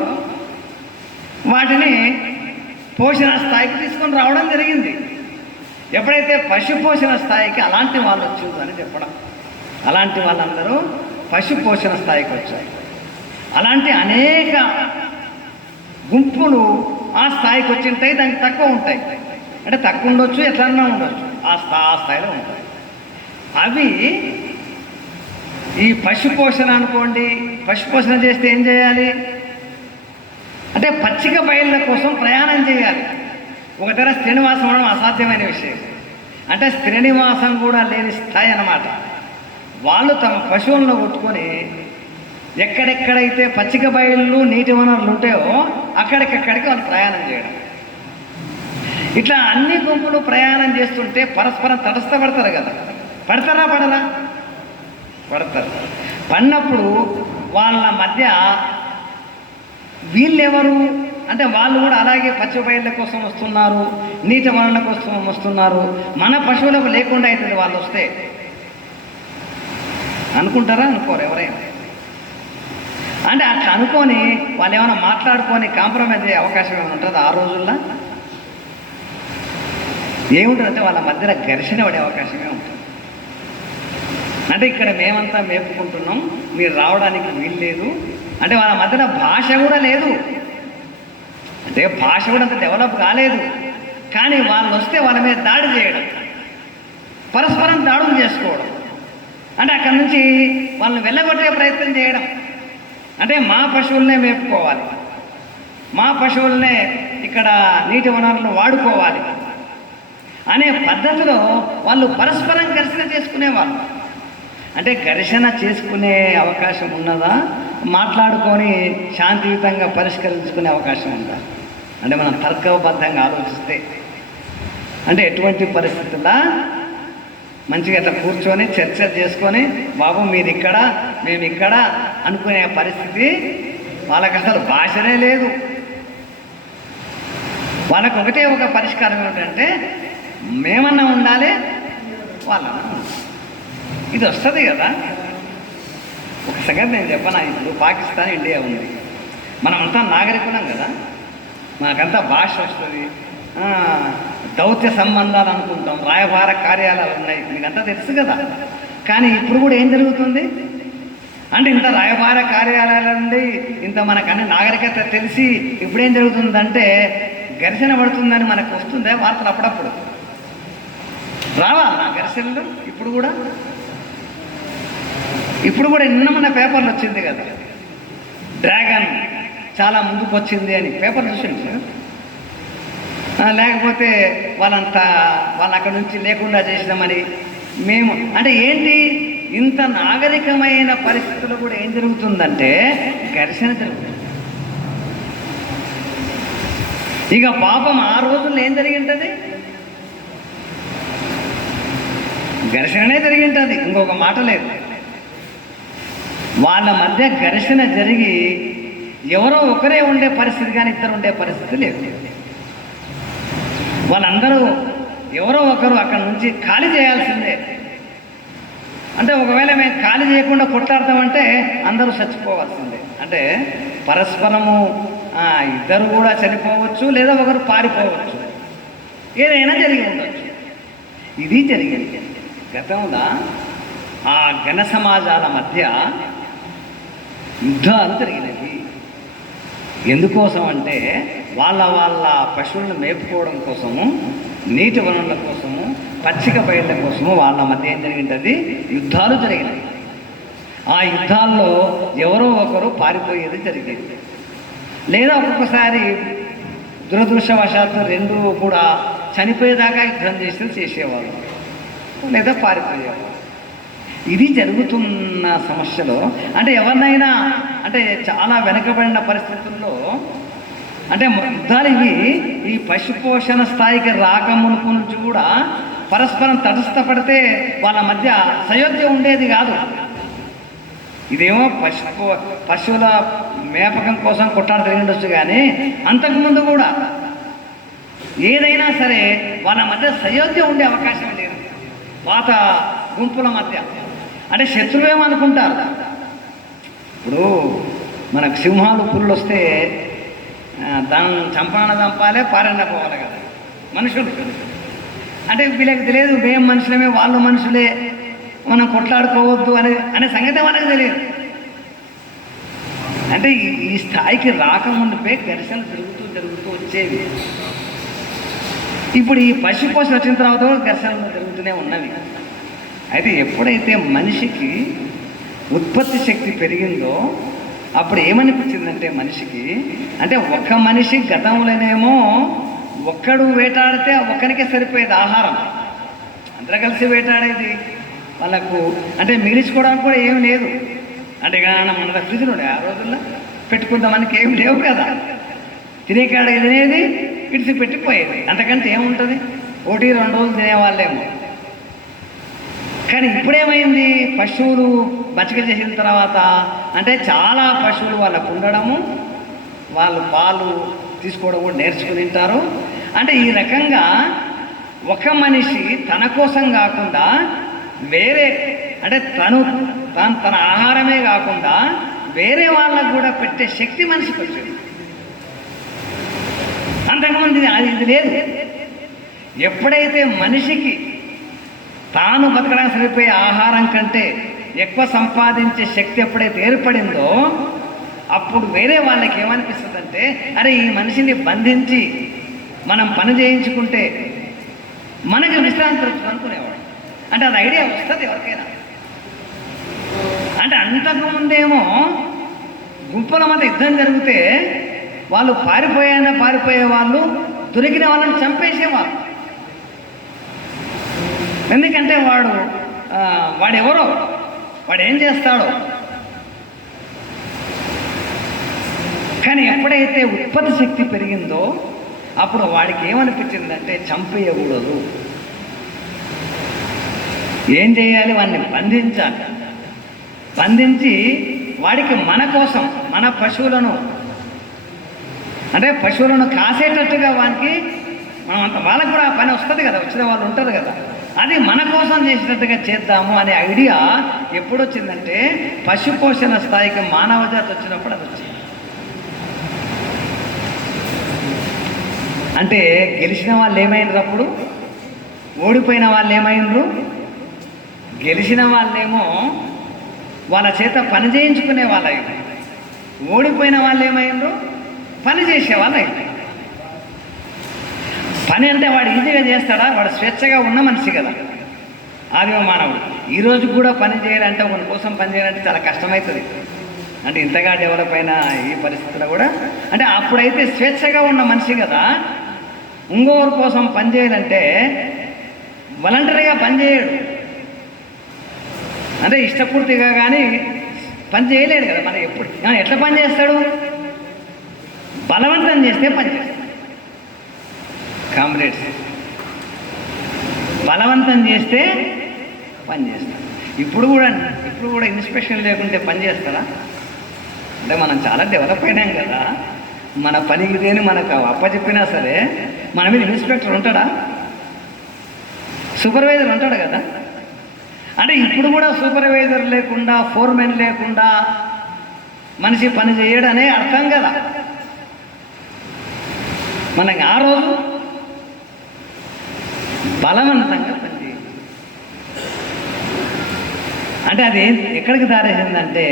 వాటిని పోషణ స్థాయికి తీసుకొని రావడం జరిగింది. ఎప్పుడైతే పశుపోషణ స్థాయికి అలాంటి వాళ్ళు వచ్చారు అని చెప్పడం, అలాంటి వాళ్ళందరూ పశుపోషణ స్థాయికి వచ్చాయి. అలాంటి అనేక గుంపులు ఆ స్థాయికి వచ్చి ఉంటాయి, దానికి తక్కువ ఉంటాయి. అంటే తక్కువ ఉండొచ్చు, ఎట్లన్నా ఉండొచ్చు, ఆ స్థాయిలో ఉంటాయి. అవి ఈ పశుపోషణ అనుకోండి, పశుపోషణ చేస్తే ఏం చేయాలి అంటే పచ్చిక బయళ్ళ కోసం ప్రయాణం చేయాలి. ఒక దగ్గర శ్రీనివాసం ఉండడం అసాధ్యమైన విషయం. అంటే శ్రీనివాసం కూడా లేని స్థాయి అన్నమాట. వాళ్ళు తమ పశువులను కొట్టుకొని ఎక్కడెక్కడైతే పచ్చిక బయళ్ళు నీటి వనరులు ఉంటాయో అక్కడికక్కడికి వాళ్ళు ప్రయాణం చేయడం. ఇట్లా అన్ని గుంపులు ప్రయాణం చేస్తుంటే పరస్పరం తటస్థపడతారు కదా. పడతారా? పడతారు. పడినప్పుడు వాళ్ళ మధ్య వీళ్ళెవరు అంటే వాళ్ళు కూడా అలాగే పచ్చి బయళ్ళ కోసం వస్తున్నారు, నీటి వనరుల కోసం వస్తున్నారు, మన పశువులకు లేకుండా అవుతుంది వాళ్ళు వస్తే అనుకుంటారా? అనుకోరు ఎవరైనా. అంటే అట్లా అనుకొని వాళ్ళు ఏమైనా మాట్లాడుకొని కాంప్రమైజ్ అయ్యే అవకాశం ఏమైనా ఉంటుంది ఆ రోజుల్లో? ఏముంటుందంటే వాళ్ళ మధ్యన ఘర్షణ పడే అవకాశమే ఉంటుంది. అంటే ఇక్కడ మేమంతా మేపుకుంటున్నాం, మీరు రావడానికి వీలు లేదు అంటే వాళ్ళ మధ్యన భాష కూడా లేదు. అంటే భాష కూడా అంత డెవలప్ కాలేదు. కానీ వాళ్ళు వస్తే వాళ్ళ మీద దాడి చేయడం, పరస్పరం దాడులు చేసుకోవడం, అంటే అక్కడి నుంచి వాళ్ళని వెళ్ళగొట్టే ప్రయత్నం చేయడం. అంటే మా పశువులనే మేపుకోవాలి, మా పశువులనే ఇక్కడ నీటి వనరులను వాడుకోవాలి అనే పద్ధతిలో వాళ్ళు పరస్పరం ఘర్షణ చేసుకునేవాళ్ళు. అంటే ఘర్షణ చేసుకునే అవకాశం ఉన్నదా? మాట్లాడుకొని శాంతియుతంగా పరిష్కరించుకునే అవకాశం ఉందా? అంటే మనం తర్కబద్ధంగా ఆలోచిస్తే అంటే ఎటువంటి పరిస్థితుల్లో మంచిగా అట్లా కూర్చొని చర్చ చేసుకొని బాబు మీరు ఇక్కడ మేము ఇక్కడ అనుకునే పరిస్థితి వాళ్ళకి అసలు భాషనే లేదు. వాళ్ళకు ఒకటే ఒక పరిష్కారం ఏమిటంటే మేమన్నా ఉండాలి, వాళ్ళన్నా ఉండాలి. ఇది వస్తుంది కదా. ఒక సంగతి నేను చెప్పనా, ఇప్పుడు పాకిస్తాన్ ఇండియా ఉంది, మనమంతా నాగరికులం కదా, మనకంతా భాష వస్తుంది, దౌత్య సంబంధాలు అనుకుంటాం, రాయబార కార్యాలయాలు ఉన్నాయి, మీకంతా తెలుసు కదా. కానీ ఇప్పుడు కూడా ఏం జరుగుతుంది అంటే ఇంత రాయబార కార్యాలయాలు ఉండి ఇంత మనకన్నీ నాగరికత తెలిసి ఇప్పుడేం జరుగుతుందంటే ఘర్షణ పడుతుందని మనకు వస్తుందే వార్తలు అప్పుడప్పుడు రావా ఘర్షణలు? ఇప్పుడు కూడా నిన్న మన పేపర్లు వచ్చింది కదా, డ్రాగన్ చాలా ముందుకు వచ్చింది అని పేపర్ చూసింది. లేకపోతే వాళ్ళంతా వాళ్ళు అక్కడ నుంచి లేకుండా చేసినామని మేము అంటే ఏంటి, ఇంత నాగరికమైన పరిస్థితుల్లో కూడా ఏం జరుగుతుందంటే ఘర్షణ జరుగుతుంది. ఇక పాపం ఆ రోజుల్లో ఏం జరిగింటుంది, ఘర్షణనే జరిగింటుంది, ఇంకొక మాట లేదు. వాళ్ళ మధ్య ఘర్షణ జరిగి ఎవరో ఒకరే ఉండే పరిస్థితి కానీ ఇద్దరు ఉండే పరిస్థితి లేదు. వాళ్ళందరూ ఎవరో ఒకరు అక్కడ నుంచి ఖాళీ చేయాల్సిందే. అంటే ఒకవేళ మేము ఖాళీ చేయకుండా కొట్లాడతామంటే అందరూ చచ్చిపోవాల్సిందే. అంటే పరస్పరము ఇద్దరు కూడా చనిపోవచ్చు, లేదా ఒకరు పారిపోవచ్చు, ఏదైనా జరిగి ఉండవచ్చు. ఇది జరిగింది. గతంలో ఆ ఘన సమాజాల మధ్య యుద్ధాలు జరిగినవి. ఎందుకోసం అంటే వాళ్ళ పశువులను మేపుకోవడం కోసము, నీటి వనరుల కోసము, పచ్చిక బయళ్ళ కోసము వాళ్ళ మధ్య ఏం జరిగింటుంది, యుద్ధాలు జరిగినాయి. ఆ యుద్ధాల్లో ఎవరో ఒకరు పారిపోయేది జరిగేది, లేదా ఒక్కొక్కసారి దురదృష్టవశాత్తు రెండు కూడా చనిపోయేదాకా యుద్ధం చేసేవాళ్ళు, లేదా పారిపోయేవాళ్ళు. ఇది జరుగుతున్న సమస్యలో అంటే ఎవరినైనా అంటే చాలా వెనకబడిన పరిస్థితుల్లో అంటే యుద్ధాలు ఇవి ఈ పశుపోషణ స్థాయికి రాకమునుపు నుంచి కూడా పరస్పరం తటస్థపడితే వాళ్ళ మధ్య సయోధ్య ఉండేది కాదు. ఇదేమో పశువుల మేపకం కోసం కొట్టాడు జరిగిండొచ్చు, కానీ అంతకుముందు కూడా ఏదైనా సరే వాళ్ళ మధ్య సయోధ్య ఉండే అవకాశం లేదు. పాత గుంపుల మధ్య అంటే శత్రువేమనుకుంటారు. ఇప్పుడు మనకు సింహాలు పుల్లు వస్తే దాన్ని చంపాలే పారన్న పోవాలి కదా మనుషులు. అంటే వీళ్ళకి తెలియదు మేము మనుషులమే వాళ్ళు మనుషులే, మనం కొట్లాడుకోవద్దు అనే సంగతి మనకు తెలియదు. అంటే ఈ స్థాయికి రాకముందుపై ఘర్షణ జరుగుతూ వచ్చేవి. ఇప్పుడు ఈ పశుపోషణ వచ్చిన తర్వాత ఘర్షణలు జరుగుతూనే ఉన్నవి. అయితే ఎప్పుడైతే మనిషికి ఉత్పత్తి శక్తి పెరిగిందో అప్పుడు ఏమనిపించిందంటే మనిషికి అంటే ఒక్క మనిషి గతంలోనేమో ఒక్కడు వేటాడితే ఒక్కరికే సరిపోయేది ఆహారం, అందరూ కలిసి వేటాడేది. వాళ్ళకు అంటే మిగిల్చుకోవడానికి కూడా ఏమి లేదు. అంటే మన ఫ్రిడ్జ్లు ఉండే ఆ రోజుల్లో పెట్టుకుందామనికి ఏం లేవు కదా, తినేకాడ తినేది ఇడిసి పెట్టిపోయేది, అంతకంటే ఏముంటుంది, 1-2 రోజులు తినేవాళ్ళేమో. కానీ ఇప్పుడేమైంది, పశువులు బతిక చేసిన తర్వాత అంటే చాలా పశువులు వాళ్ళకు ఉండడము, వాళ్ళు పాలు తీసుకోవడం కూడా నేర్చుకుని తింటారు. అంటే ఈ రకంగా ఒక మనిషి తన కోసం కాకుండా వేరే అంటే తన ఆహారమే కాకుండా వేరే వాళ్ళకు కూడా పెట్టే శక్తి మనిషికి వచ్చింది. అంతకుముందు ఇది లేదు. ఎప్పుడైతే మనిషికి తాను బతకడానికి సరిపోయే ఆహారం కంటే ఎక్కువ సంపాదించే శక్తి ఎప్పుడైతే ఏర్పడిందో అప్పుడు వేరే వాళ్ళకి ఏమనిపిస్తుందంటే అరే ఈ మనిషిని బంధించి మనం పని చేయించుకుంటే మనకి విశ్రాంతి వస్తుంది అనుకునేవాడు. అంటే అది ఐడియా వస్తుంది ఎవరికైనా. అంటే అంతకుముందేమో గుంపుల మధ్య యుద్ధం జరిగితే వాళ్ళు పారిపోయే వాళ్ళు దొరికిన వాళ్ళని చంపేసేవాళ్ళు. ఎందుకంటే వాడెవరో వాడు ఏం చేస్తాడో. కానీ ఎప్పుడైతే ఉత్పత్తి శక్తి పెరిగిందో అప్పుడు వాడికి ఏమనిపించిందంటే చంపేయకూడదు, ఏం చేయాలి, వాడిని బంధించి వాడికి మన కోసం మన పశువులను కాసేటట్టుగా వానికి మనం అంత వాళ్ళకు కూడా పని వస్తుంది కదా, వచ్చిన వాళ్ళు ఉంటారు కదా, అది మన కోసం చేసినట్టుగా చేద్దాము అనే ఐడియా ఎప్పుడు వచ్చిందంటే పశుపోషణ స్థాయికి మానవ జాతి వచ్చినప్పుడు అది వచ్చింది. అంటే గెలిచిన వాళ్ళు ఏమైనారు, అప్పుడు ఓడిపోయిన వాళ్ళు ఏమైనరు, గెలిచిన వాళ్ళేమో వాళ్ళ చేత పని చేయించుకునే వాళ్ళు అయింది, ఓడిపోయిన వాళ్ళు ఏమైనరు పని చేసేవాళ్ళు అయింది. పని అంటే వాడు ఈజీగా చేస్తాడా, వాడు స్వేచ్ఛగా ఉన్న మనిషి కదా ఆదిమ మానవుడు. ఈరోజు కూడా పని చేయాలంటే ఒకరి కోసం పని చేయాలంటే చాలా కష్టమవుతుంది. అంటే ఇంతగా డెవలప్ అయిన ఈ పరిస్థితుల్లో కూడా అంటే అప్పుడైతే స్వేచ్ఛగా ఉన్న మనిషి కదా, ఇంకొకరి కోసం పనిచేయాలంటే వాలంటరీగా పనిచేయడు, అంటే ఇష్టపూర్తిగా కానీ పని చేయలేడు కదా. మరి ఎప్పుడు ఎట్లా పని చేస్తాడు? బలవంతం చేస్తే పని చేస్తాడు. కామ్రేడ్స్, బలవంతం చేస్తే పని చేస్తాడు. ఇప్పుడు కూడా ఇన్స్పెక్షన్ లేకుంటే పని చేస్తారా? అంటే మనం చాలా డెవలప్ అయినాం కదా, మన పనికి దేని మనకు అప్పచెప్పినా సరే మన మీద ఇన్స్పెక్టర్ ఉంటాడా? సూపర్వైజర్ ఉంటాడు కదా. అంటే ఇప్పుడు కూడా సూపర్వైజర్ లేకుండా, ఫోర్మెన్ లేకుండా మనిషి పని చేయడనే అర్థం కదా. మనకి ఆ రోజు బలవంతంగా పనిచేయాలి. అంటే అది ఎక్కడికి దారేసిందంటే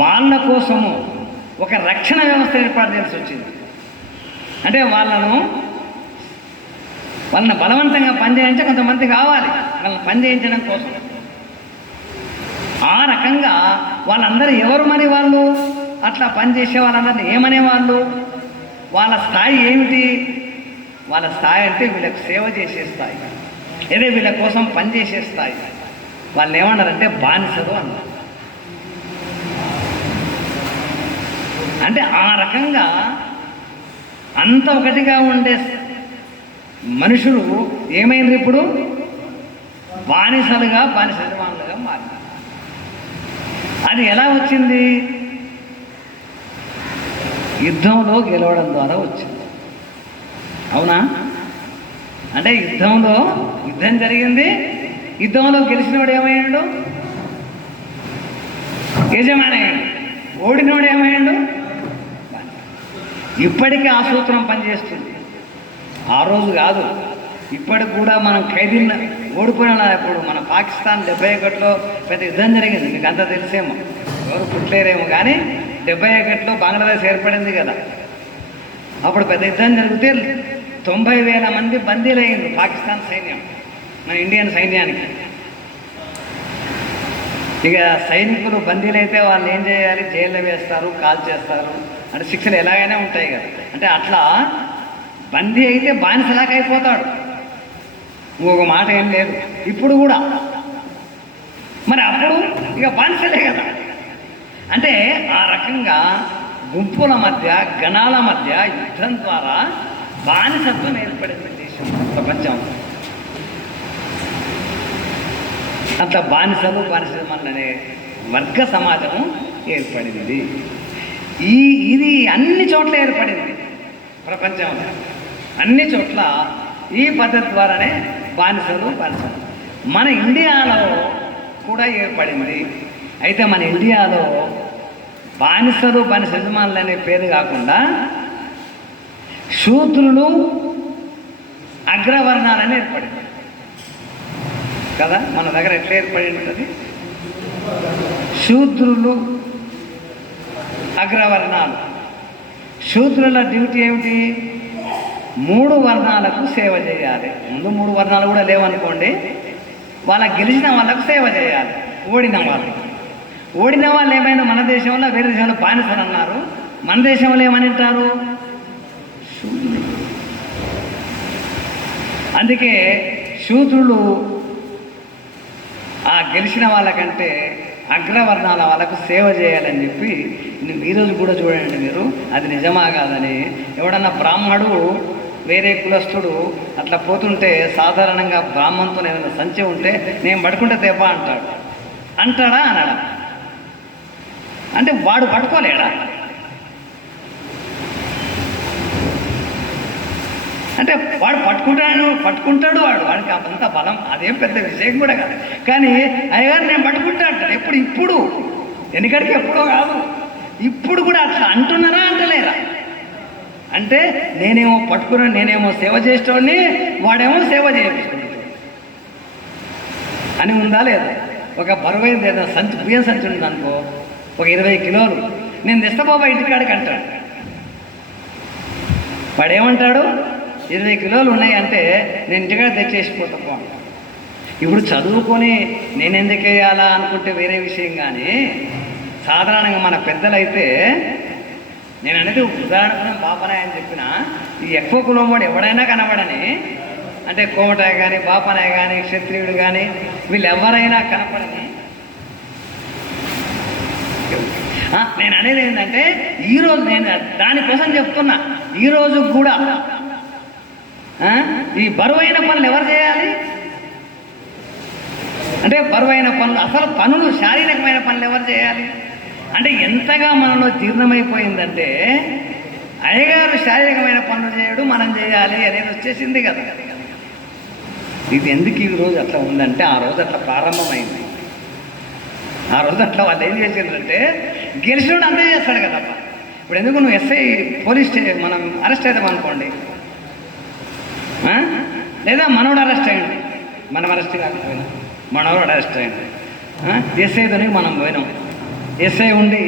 వాళ్ళ కోసము ఒక రక్షణ వ్యవస్థ ఏర్పాటు చేయాల్సి వచ్చింది. అంటే వాళ్ళని బలవంతంగా పనిచేయించే కొంతమంది కావాలి, వాళ్ళని పనిచేయించడం కోసం. ఆ రకంగా వాళ్ళందరూ ఎవరు మరి వాళ్ళు అట్లా పనిచేసే వాళ్ళందరినీ ఏమనేవాళ్ళు? వాళ్ళ స్థాయి ఏమిటి? వాళ్ళ స్థాయి అంటే వీళ్ళకి సేవ చేసే స్థాయి, ఏదే వీళ్ళ కోసం పనిచేసే స్థాయి. వాళ్ళు ఏమన్నారంటే బానిసలు అన్నారు. అంటే ఆ రకంగా అంత ఒకటిగా ఉండే మనుషులు ఏమైంది ఇప్పుడు? బానిసలుగా, బానిస యజమానులుగా మారినారు. అది ఎలా వచ్చింది? యుద్ధంలో గెలవడం ద్వారా వచ్చింది. అవునా? అంటే యుద్ధం జరిగింది, యుద్ధంలో గెలిచినవాడు ఏమయ్యాడు? యజమాని అయ్యాడు. ఓడినవాడు ఏమయ్యాడు? ఇప్పటికీ ఆ సూత్రం పనిచేస్తుంది. ఆ రోజు కాదు, ఇప్పటికి కూడా మనం ఖైదీలను ఓడిపోయినా. ఇప్పుడు మన పాకిస్తాన్ 71లో పెద్ద యుద్ధం జరిగింది, మీకు అంతా తెలిసేమో, ఎవరు పుట్టలేరేమో కానీ 71లో బంగ్లాదేశ్ ఏర్పడింది కదా. అప్పుడు పెద్ద యుద్ధం జరిగితే 90,000 మంది బందీలయ్యింది పాకిస్తాన్ సైన్యం మన ఇండియన్ సైన్యానికి. ఇక సైనికులు బందీలైతే వాళ్ళు ఏం చేయాలి? జైల్లో వేస్తారు, కాల్ చేస్తారు, అంటే శిక్షలు ఎలాగైనా ఉంటాయి కదా. అంటే అట్లా బందీ అయితే బానిసలాగా అయిపోతాడు, ఇంకొక మాట ఏం లేదు. ఇప్పుడు కూడా మరి అప్పుడు ఇక బానిసలే కదా. అంటే ఆ రకంగా గుంపుల మధ్య, గణాల మధ్య యుద్ధం ద్వారా బానిసత్వం ఏర్పడింది దేశం, ప్రపంచం. అంత బానిసలు, బానిసమనే వర్గ సమాజము ఏర్పడింది. ఇది అన్ని చోట్ల ఏర్పడింది ప్రపంచంలో. అన్ని చోట్ల ఈ పద్ధతి ద్వారానే బానిసలు. మన ఇండియాలో కూడా ఏర్పడింది. అయితే మన ఇండియాలో బానిసలు, బానిస యజమానులు అనే పేరు కాకుండా శూద్రులు, అగ్రవర్ణాలని ఏర్పడింది కదా. మన దగ్గర ఎట్లా ఏర్పడి ఉంటుంది? శూద్రులు, అగ్రవర్ణాలు. శూద్రుల డ్యూటీ ఏమిటి? 3 వర్ణాలకు సేవ చేయాలి. ముందు 3 వర్ణాలు కూడా లేవనుకోండి, వాళ్ళకి గెలిచిన వాళ్ళకు సేవ చేయాలి. ఓడిన వాళ్ళు ఏమైనా మన దేశంలో, వేరే దేశంలో బానిసలు అన్నారు. మన దేశంలో ఏమని అంటారు? శూద్రులు. అందుకే శూద్రులు ఆ గెలిచిన వాళ్ళకంటే అగ్రవర్ణాల వాళ్ళకు సేవ చేయాలని చెప్పి ఈరోజు కూడా చూడండి మీరు, అది నిజమా కాదని. ఎవడన్నా బ్రాహ్మడు వేరే కులస్తుడు అట్లా పోతుంటే సాధారణంగా బ్రాహ్మణంతో ఏదైనా సంచి ఉంటే నేను పడుకుంటే తెప్ప అంటాడా అనడా? అంటే వాడు పట్టుకోలేడా? అంటే వాడు పట్టుకుంటాడు వాడికి అంత బలం, అదేం పెద్ద విషయం కూడా కాదు. కానీ అయ్యగారు నేను పట్టుకుంటా అంటాడు. ఇప్పుడు ఎన్నికడికి ఎప్పుడో కాదు, ఇప్పుడు కూడా అట్లా అంటున్నారా అంటలేరా? అంటే నేనేమో పట్టుకున్నాను, నేనేమో సేవ చేసేవాడిని, వాడేమో సేవ చేయించుకున్నాడు అని ఉందా లేదా? ఒక బరువైంది ఏదో సంచి, బియ్యం సంచి ఉంది అనుకో, ఒక 20 కిలోలు, నేను తెస్తా బాబా ఇంటికాడికి అంటాడు. వాడేమంటాడు? 20 కిలోలు ఉన్నాయంటే నేను ఇంటికాడ తెచ్చేసిపోతా. ఇప్పుడు చదువుకొని నేను ఎందుకు వేయాలా అనుకుంటే వేరే విషయం. కానీ సాధారణంగా మన పెద్దలైతే నేను అనేది ఉదాహరణకు బాపనాయ అని చెప్పిన ఈ ఎక్కువ కులం వాడు ఎవడైనా కనబడని, అంటే కోమటాయ కానీ బాపనాయ కానీ క్షత్రియుడు కానీ వీళ్ళు ఎవరైనా కనపడని. నేను అనేది ఏంటంటే ఈరోజు నేను దానికోసం చెప్తున్నా, ఈరోజు కూడా ఈ బరువైన పనులు ఎవరు చేయాలి అంటే బరువైన పనులు, అసలు పనులు శారీరకమైన పనులు ఎవరు చేయాలి అంటే ఎంతగా మనలో జీర్ణమైపోయిందంటే అయ్యగారు శారీరకమైన పనులు చేయడు, మనం చేయాలి అనేది వచ్చేసింది కదా. ఇది ఎందుకు ఈ రోజు అట్లా ఉందంటే ఆ రోజు అట్లా ప్రారంభమైంది. ఆ రోజు అట్లా వాళ్ళు ఏం చేసిందంటే గెలిచినోడు అంతే చేస్తాడు కదా. ఇప్పుడు ఎందుకు నువ్వు ఎస్ఐ పోలీస్ స్టేషన్ మనం అరెస్ట్ అవుతాం అనుకోండి, లేదా మనోడు అరెస్ట్ అయ్యండి, మనం అరెస్ట్ కాకపోయినా మనోడు అరెస్ట్ అయ్యండి, ఎస్ఐతోనే మనం పోయినాం, ఎస్ఐ ఉండి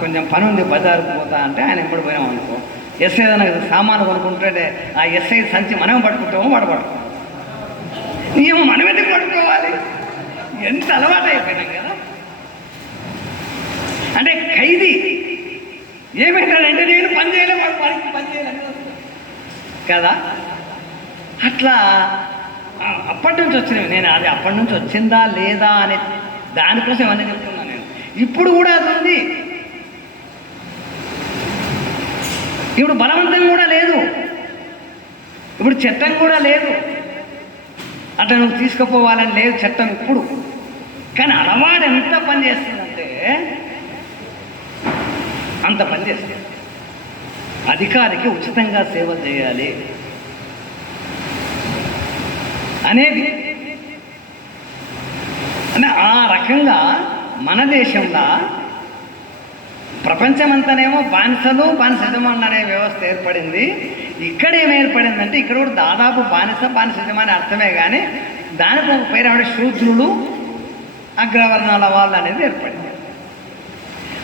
కొంచెం పని ఉంది బజారుకు పోతా అంటే ఆయన ఎప్పుడు పోయినాం అనుకో, ఎస్ఐ ఏదైనా సామాను కొనుక్కుంటే ఆ ఎస్ఐ సంచి మనమే పట్టుకుంటామో వాడు పట్టుకుంటాం, ఏమో మనం ఎందుకు పట్టుకోవాలి, ఎంత అలవాటు అయిపోయినాం కదా. అంటే ఖైదీ ఏమైతాడంటే నేను పని చేయలేము, వాడు పని చేయలేము కదా. అట్లా అప్పటి నుంచి వచ్చినవి. నేను అది అప్పటి నుంచి వచ్చిందా లేదా అనే దానికోసం ఏమన్నా చెప్తున్నాను నేను. ఇప్పుడు కూడా అది ఉంది. ఇప్పుడు బలవంతం కూడా లేదు, ఇప్పుడు చట్టం కూడా లేదు, అట్లా నువ్వు తీసుకుపోవాలని లేదు చట్టం ఇప్పుడు. కానీ అలవాటు ఎంత పని చేస్తుందంటే అంత పని చేస్తుంది. అధికారికి ఉచితంగా సేవ చేయాలి అనేది అంటే ఆ రకంగా మన దేశంలో ప్రపంచమంతానేమో బానిసలు బానిసజమానులు అనే వ్యవస్థ ఏర్పడింది. ఇక్కడ ఏం ఏర్పడిందంటే ఇక్కడ కూడా దాదాపు బానిసజమాని అర్థమే, కానీ దానికి ఒక పేరు ఏమంటే శూద్రులు అగ్రవర్ణాల వాళ్ళు అనేది ఏర్పడింది.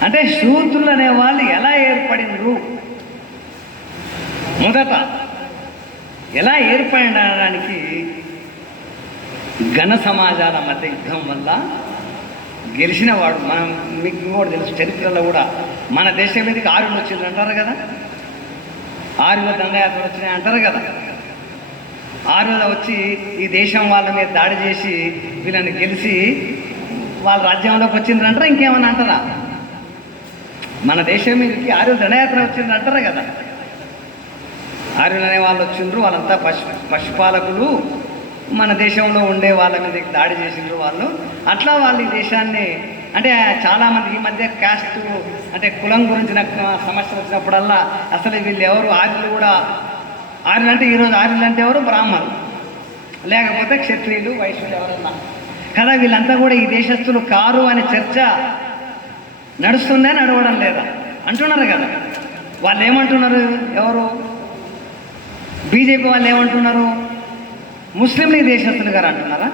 అంటే శూద్రులు అనే వాళ్ళు ఎలా ఏర్పడినరు, మొదట ఎలా ఏర్పడడానికి ఘన సమాజాల మధ్య యుద్ధం వల్ల గెలిచిన వాడు. మనం మీకు కూడా తెలుసు, చరిత్రలో కూడా మన దేశం మీదకి ఆర్యులు వచ్చింది అంటారు కదా, ఆర్యుల దండయాత్రలు వచ్చినాయి అంటారు కదా. ఆర్యుల వచ్చి ఈ దేశం వాళ్ళ మీద దాడి చేసి వీళ్ళని గెలిచి వాళ్ళ రాజ్యంలోకి వచ్చిందంటారా, ఇంకేమన్నా అంటారా? మన దేశం మీదకి ఆర్యుల దండయాత్ర వచ్చింది అంటారు కదా. ఆర్యులు అనే వాళ్ళు వచ్చిండ్రు, వాళ్ళంతా పశుపాలకులు, మన దేశంలో ఉండే వాళ్ళ మీదకి దాడి చేసిండ్రు వాళ్ళు. అట్లా వాళ్ళు ఈ దేశాన్ని అంటే చాలామంది ఈ మధ్య క్యాస్ట్ అంటే కులం గురించిన సమస్యలు వచ్చినప్పుడల్లా అసలు వీళ్ళు ఎవరు ఆర్యులు కూడా, ఆర్యులు అంటే ఈరోజు ఆర్యులు అంటే ఎవరు, బ్రాహ్మణులు లేకపోతే క్షత్రియులు వైశ్యులు ఎవరన్నా కదా, వీళ్ళంతా కూడా ఈ దేశస్తులు కారు అనే చర్చ నడుస్తుందే నడవడం లేదా అంటున్నారు కదా. వాళ్ళు ఏమంటున్నారు, ఎవరు బీజేపీ వాళ్ళు ఏమంటున్నారు, ముస్లింలు ఈ దేశస్తులు గారు అంటున్నారా,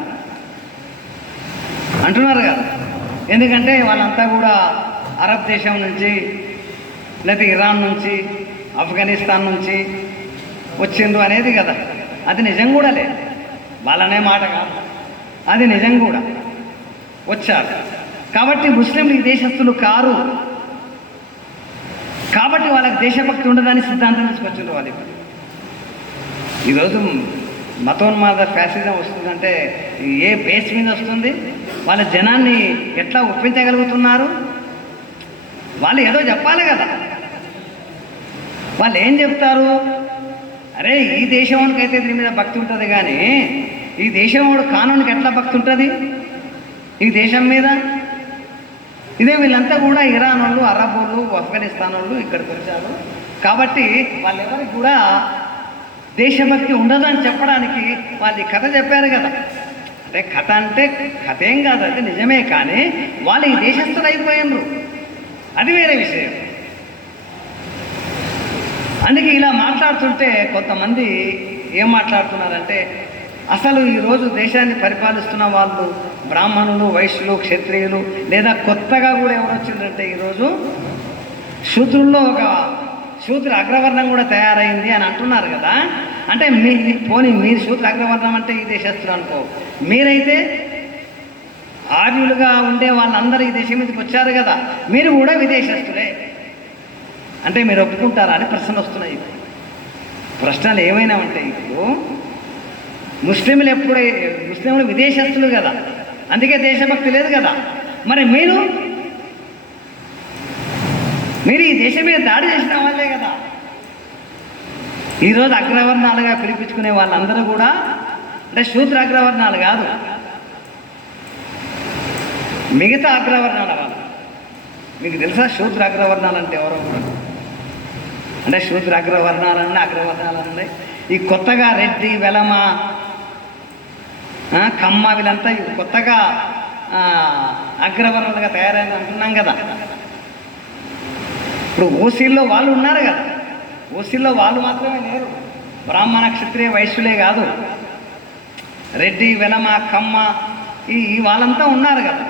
అంటున్నారు కదా. ఎందుకంటే వాళ్ళంతా కూడా అరబ్ దేశం నుంచి లేకపోతే ఇరాన్ నుంచి ఆఫ్ఘనిస్తాన్ నుంచి వచ్చిండ్రు అనేది కదా. అది నిజం కూడా లేదు, వాళ్ళనే మాట కాదు, అది నిజం కూడా వచ్చారు. కాబట్టి ముస్లింలు ఈ దేశస్తులు కారు, కాబట్టి వాళ్ళకి దేశభక్తి ఉండదని సిద్ధాంతం తీసుకొచ్చిండ్రు వాళ్ళు. ఈరోజు మతోన్మాద ఫ్యాసిజం వస్తుందంటే ఏ బేస్ మీద వస్తుంది, వాళ్ళ జనాన్ని ఎట్లా ఒప్పించగలుగుతున్నారు? వాళ్ళు ఏదో చెప్పాలి కదా. వాళ్ళు ఏం చెప్తారు, అరే ఈ దేశంకైతే దీని మీద భక్తి ఉంటుంది, కానీ ఈ దేశంలో కానూనికి ఎట్లా భక్తి ఉంటుంది ఈ దేశం మీద? ఇదే వీళ్ళంతా కూడా ఇరాన్ వాళ్ళు, అరబ్ వాళ్ళు, ఆఫ్ఘనిస్తాన్ వాళ్ళు ఇక్కడికి వచ్చారు కాబట్టి వాళ్ళెవరికి కూడా దేశభక్తి ఉండదు అని చెప్పడానికి వాళ్ళు ఈ కథ చెప్పారు కదా. అంటే కథ అంటే కథ ఏం కాదు, అది నిజమే, కానీ వాళ్ళు ఈ దేశస్తులు అయిపోయినరు, అది వేరే విషయం. అందుకే ఇలా మాట్లాడుతుంటే కొంతమంది ఏం మాట్లాడుతున్నారంటే అసలు ఈరోజు దేశాన్ని పరిపాలిస్తున్న వాళ్ళు బ్రాహ్మణులు, వైశ్యులు, క్షత్రియులు, లేదా కొత్తగా కూడా ఎవరు వచ్చిందంటే ఈరోజు శూద్రుల్లో ఒక శూద్ర అగ్రవర్ణం కూడా తయారైంది అని అంటున్నారు కదా. అంటే పోనీ మీరు శూద్ర అగ్రవర్ణం అంటే ఈ దేశస్తులు అనుకో, మీరైతే ఆర్యులుగా ఉండే వాళ్ళందరూ ఈ దేశం మీదకి వచ్చారు కదా, మీరు కూడా విదేశస్తులే. అంటే మీరు ఒప్పుకుంటారా అని ప్రశ్నలు వస్తున్నాయి. ప్రశ్నలు ఏమైనా ఉంటాయి. ఇప్పుడు ముస్లింలు విదేశస్తులు కదా, అందుకే దేశభక్తి లేదు కదా. మరి మీరు ఈ దేశం మీద దాడి చేసిన వాళ్ళే కదా. ఈరోజు అగ్రవర్ణాలుగా పిలిపించుకునే వాళ్ళందరూ కూడా అంటే శూద్ర అగ్రవర్ణాలు కాదు, మిగతా అగ్రవర్ణాల వాళ్ళు. మీకు తెలుసా శూద్ర అగ్రవర్ణాలు అంటే ఎవరో కూడా? అంటే శూద్ర అగ్రవర్ణాలన్నీ ఈ కొత్తగా రెడ్డి, వెలమ, కమ్మ వీళ్ళంతా కొత్తగా అగ్రవర్ణాలుగా తయారైంది అంటున్నాం కదా. ఇప్పుడు ఓసీల్లో వాళ్ళు ఉన్నారు కదా, ఓసీల్లో వాళ్ళు మాత్రమే లేరు, బ్రాహ్మణ క్షత్రియ వైశ్యులే కాదు, రెడ్డి, వెలమ, కమ్మ ఈ వాళ్ళంతా ఉన్నారు కదా.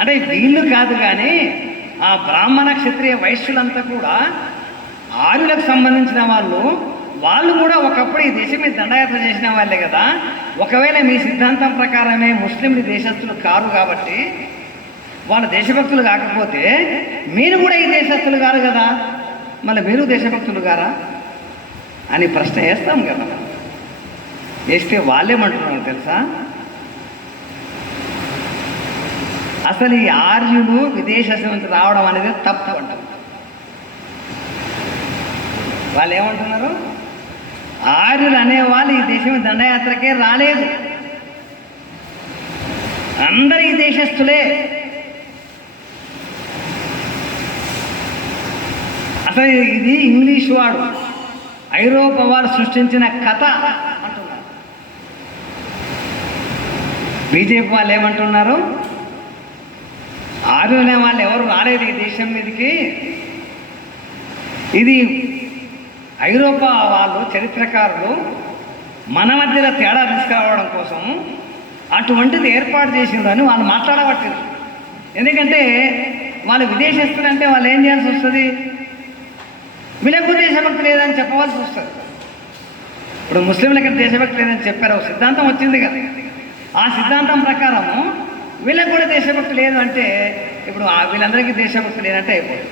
అంటే వీళ్ళు కాదు, కానీ ఆ బ్రాహ్మణ క్షత్రియ వైశ్యులంతా కూడా ఆర్యులకు సంబంధించిన వాళ్ళు కూడా ఒకప్పుడు ఈ దేశం మీద దండయాత్ర చేసిన వాళ్ళే కదా. ఒకవేళ మీ సిద్ధాంతం ప్రకారమే ముస్లింలు దేశస్తులు కారు కాబట్టి, వాళ్ళు దేశభక్తులు కాకపోతే మీరు కూడా ఈ దేశస్తులు కారు కదా, మళ్ళీ మీరు దేశభక్తులు కారా అని ప్రశ్న వేస్తాం కదా. వేస్తే వాళ్ళేమంటున్నారు తెలుసా? అసలు ఈ ఆర్యులు విదేశం నుంచి రావడం అనేది తప్పు అంటారు. వాళ్ళు ఏమంటున్నారు? ఆర్యులు అనేవాళ్ళు ఈ దేశం దండయాత్రకే రాలేదు, అందరు ఈ దేశస్తులే. అసలు ఇది ఇంగ్లీష్ వాడు, ఐరోపా వారు సృష్టించిన కథ అంటున్నారు. బీజేపీ వాళ్ళు ఏమంటున్నారు? ఆర్యులు అనే వాళ్ళు ఎవరు రాలేదు ఈ దేశం మీదకి, ఇది ఐరోపా వాళ్ళు చరిత్రకారులు మన మధ్యలో తేడా తీసుకురావడం కోసం అటువంటిది ఏర్పాటు చేసిందని వాళ్ళు మాట్లాడబట్టారు. ఎందుకంటే వాళ్ళు విదేశస్తులంటే వాళ్ళు ఏం చేయాల్సి వస్తుంది? వీళ్ళకు దేశభక్తి లేదని చెప్పవలసి వస్తుంది. ఇప్పుడు ముస్లింలకి దేశభక్తి లేదని చెప్పారు, సిద్ధాంతం వచ్చింది కదా. ఆ సిద్ధాంతం ప్రకారము వీళ్ళకు కూడా దేశభక్తి లేదు అంటే ఇప్పుడు వీళ్ళందరికీ దేశభక్తి లేదంటే అయిపోతుంది.